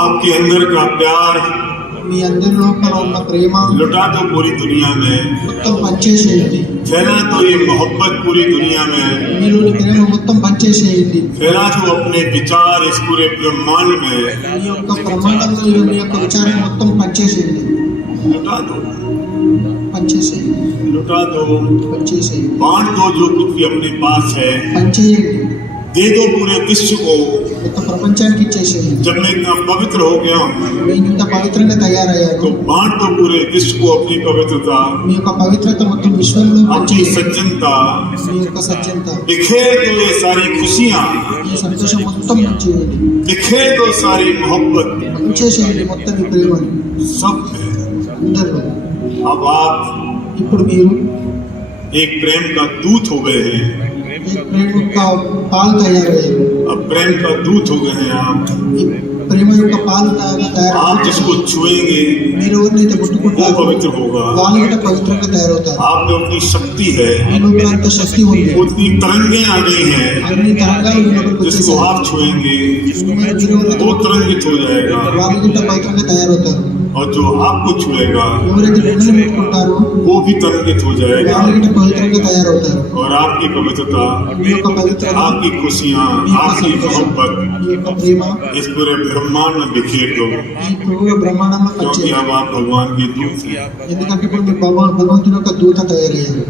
आपके अंदर का प्यार మీ అందరి లోపల ఉన్న ప్రేమ लुटा दो पूरी दुनिया में, మొత్తం పంచేసేయండి फैला तो ये मोहब्बत पूरी दुनिया में, మీలోని ప్రేమ మొత్తం పంచేసేయండి फैला दो अपने विचार इस पूरे ब्रह्मांड में, మీ యొక్క ప్రమాణంలో మీ యొక్క విచారం మొత్తం పంచేసేయండి लुटा दो, పంచేసేయండి लुटा दो, పంచేసేయండి बांट दो जो कुछ भी अपने पास है, పంచేయండి दे दो पूरे विश्व को। మొత్త ప్రపంచానికి ఇచ్చేసేయండి जब मैं इतना पवित्र हो गया हूँ నేను ఇంత పవిత్రంగా తయారయ్యాను तो बांट दो पूरे विश्व को अपनी पवित्रता, మీ యొక్క పవిత్రత మొత్తం విశ్వంలో अपनी పంచేయండి सज्जनता, మీ యొక్క సత్యంత बिखेर दो ये सारी खुशियाँ, మీ సంతోషం మొత్తం పంచేయండి बिखेर दो सारी मोहब्बत పంచేసేయండి మొత్తం మీ ప్రేమని सब में। అందరిలో अब आप ఇప్పుడు మీరు एक प्रेम का दूत हो गए हैं, ఈ ప్రేమ యొక్క పాలు తయారయ్యారు अब प्रेम का दूत हो गए हैं आप। ఈ ప్రేమ యొక్క పాలు తయారు आप जिसको छुएंगे మీరు ఎవరినైతే वो ముట్టుకుంటారో पवित्र होगा। వాళ్ళు కూడా పవిత్రంగా తయారవుతారు आप में उतनी शक्ति है, మీ లోపల అంత శక్తి ఉంది उतनी तरंगे आ गई हैं, అన్ని తరంగాలు మీ లోపలికి जिसको వచ్చేసాయి आप छुएंगे మీరు ఎవరైతే वो तरंगित हो जाएगा, వాళ్ళు కూడా పవిత్రంగా తయారవుతారు और जो आपको छुएगा ఎవరైతే మిమ్మల్ని ముట్టుకుంటారో वो भी तरंगित हो जाएगा। వాళ్ళు కూడా పవిత్రంగా తయారవుతారు और आपकी पवित्रता, మీ యొక్క పవిత్రత आपकी खुशियाँ, మీ యొక్క आपकी సంతోషం मोहब्बत మీ యొక్క ప్రేమ इस पूरे ब्रह्मांड में बिखेर दो, ఈ పూర్వ బ్రహ్మాండంలో क्योंकि వచ్చేది अब आप भगवान के दूत हैं। ఎందుకంటే ఇప్పుడు మీ భగవంతుని యొక్క దూత తయారయ్యారు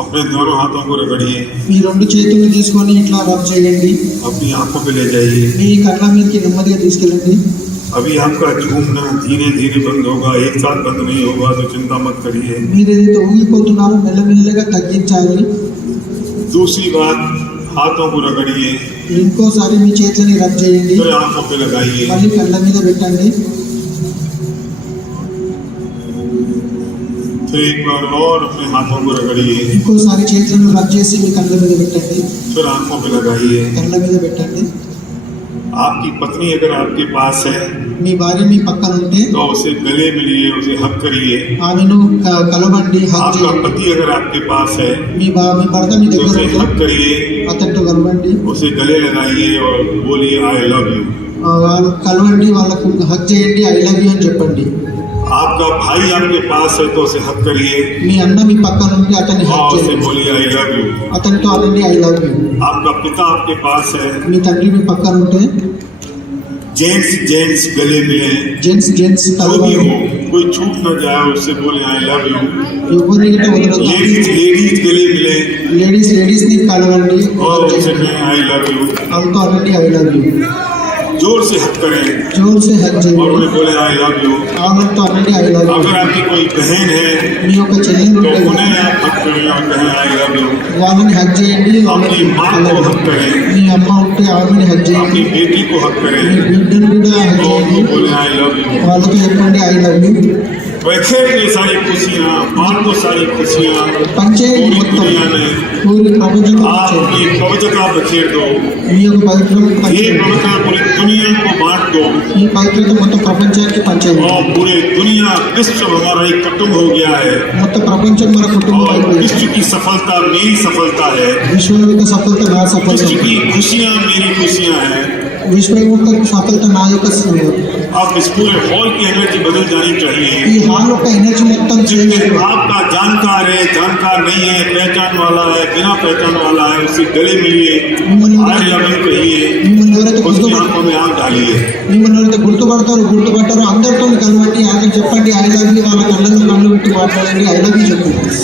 अपने दोनों हाथों को रगड़िए, మీ రెండు చేతులు తీసుకొని ఇట్లా రబ్ చేయండి अपनी आंखों पे ले जाइए। మీ కళ్ళ మీదకి నెమ్మదిగా తీసుకెళ్ళండి अभी आपका झूमना धीरे धीरे बंद होगा, एक साथ बंद नहीं होगा, तो चिंता मत करिए। మీరు ఏదైతే ఊగిపోతున్నారో మెల్లమెల్లగా తగ్గించాలి दूसरी बात, हाथों को रगड़िए, ఇంకోసారి మీ చేతులని రబ్ చేయండి फिर आंखों पे लगाइए। మళ్ళీ కళ్ళ మీద పెట్టండి फिर एक बार और अपने हाथों को रगड़िए, ఇంకోసారి చేతులను రబ్ చేసి మీ కళ్ళ మీద పెట్టండి फिर आंखों पे लगाइए। కళ్ళ మీద పెట్టండి आपकी पत्नी अगर आपके पास है మీ భార్య మీ పక్కన ఉంటే तो उसे गले मिलिए, उसे हक करिए। ఆమెను కలవండి హక్ आपका చేయండి पति अगर आपके पास है మీ భర్త మీ तो దగ్గర उसे ఉంటే हक करिए, అతనితో కలవండి उसे गले लगाइए और बोलिए आई लव यू। కలవండి వాళ్ళకు హక్ చేయండి ఐ లవ్ యూ అని చెప్పండి आपका भाई आपके पास है तो उसे हक करिए మీ అన్న మీ पక్కన ఉంటే అతన్ని హక్ और उसे చేయండి बोलिए आई लव यू। అతనితో అనండి ఐ లవ్ యూ आपका पिता आपके पास है, మీ తండ్రి మీ పక్కన ఉంటే जेंट्स जेंट्स गले मिले, జెంట్స్ जो भी కలవండి हो, कोई छूट न जाए, उससे बोले आई लव यू। ఎవరిని గిట్ట వదలొద్దు लेडीज लेडीज गले मिले లేడీస్ ని కలవండి और హక్ उसे చేయండి कहें आई लव यू। వాళ్ళతో అనండి ఐ లవ్ యూ जोर से हक करें जोर से हक और చేయండి उन्हें बोले आई लव यू। వాళ్ళతో అనండి ఐ లవ్ యూ अगर आपकी कोई बहन है మీ యొక్క చెల్లెలు तो ఉంటే उन्हें आप हक करें और कहें आई लव यू। వాళ్ళని హక్ చేయండి अपनी माँ को हक करें, మీ అమ్మ ఉంటే ఆమెని హక్ చేయండి अपनी बेटी को हक करें మీ బిడ్డను కూడా హక్ और చేయండి उनको बोले आई लव यू। వాళ్ళతో చెప్పండి ఐ లవ్ యూ वैसे ये सारी खुशियाँ, बात तो सारी खुशियाँ పంచేయండి पूरी మొత్తం दुनिया में పూరి ప్రపంచంలో आप పంచేయండి अपनी पवित्रता बखेर दो, మీ యొక్క పవిత్రత ये పంచేయండి पवित्रता पूरी दुनिया को बांट दो ఈ పవిత్రత మొత్తం ప్రపంచానికి పంచేయండి और पूरे दुनिया विश्व हमारा एक कुटुंब हो गया है మొత్తం ప్రపంచం మన కుటుంబం और అయిపోయింది विश्व की सफलता मेरी सफलता है, విశ్వం యొక్క సఫలత నా సఫలత विश्व की खुशियाँ मेरी खुशियाँ हैं। విశ్వం యొక్క సఫలత నా యొక్క अब इस पूरे हॉल की एनर्जी बदल जानी चाहिए। ఈ హాల్ యొక్క ఎనర్జీ మొత్తం చేంజ్ అయిపోయింది आपका जानकार है, जानकार नहीं है, पहचान वाला है, बिना पहचान वाला है, उससे गले मिलिए, आई लव यू कहिए, మిమ్మల్ని ఎవరైతే उसकी గుర్తుపడతారో आंखों में आंख डालिए। మిమ్మల్ని ఎవరైతే గుర్తుపట్టారో అందరితో కలవండి ఆయన చెప్పండి ఐ లవ్ యూ వాళ్ళ కళ్ళలో కళ్ళు పెట్టి మాట్లాడండి ఐ లవ్ యూ చెప్పండి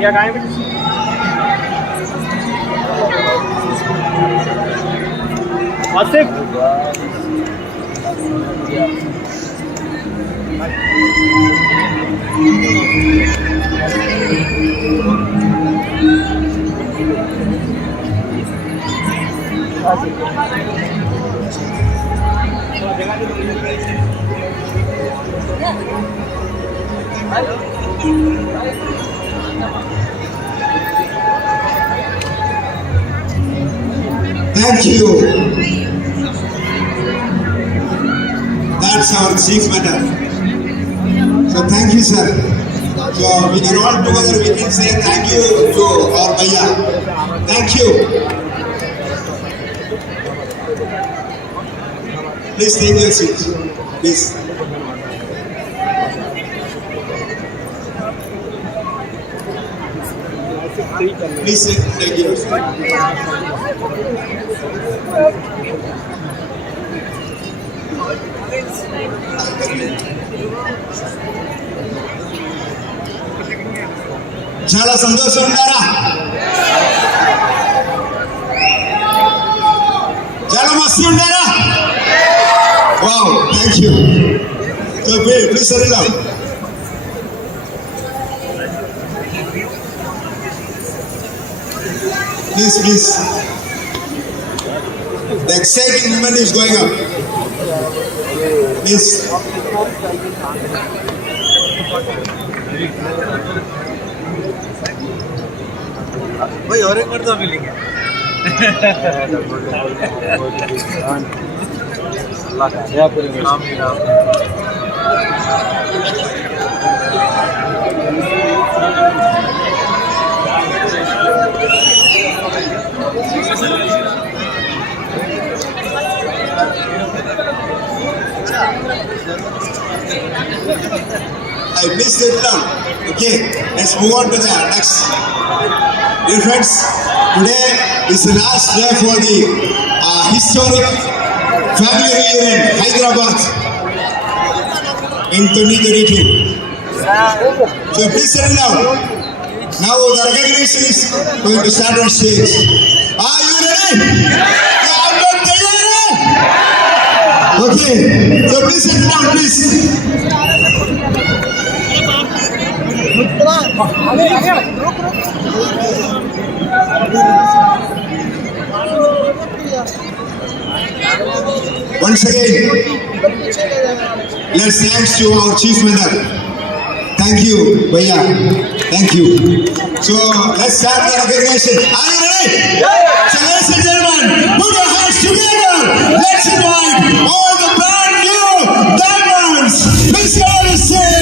या काय Asif Thank you. That's our chief matter. So thank you, sir. So we can all together we can say thank you to our Bhaiya. Thank you. Please take your seat. Please. Please take your seat. చాలా సంతోషం ఉన్నారా? చాలా మస్తు ఉన్నారా? Wow, thank you. So please settle down. Please. The exciting moment is going on. Please. भाई और एक मर्द मिलेंगे Please sit down. Okay, let's move on to the next. Dear friends, today is the last day for the historic family reunion in Hyderabad in 2032. So please settle down. Now the recognition is going to start on stage. Are you ready? Okay, so please settle down, please. Once again, let's thanks to our chief mother. Thank you, Bhaiya. Thank you. So let's start the recognition. Are you ready? So ladies and gentlemen, put your hands together. Let's invite all the brand new diamonds. Please go to stage.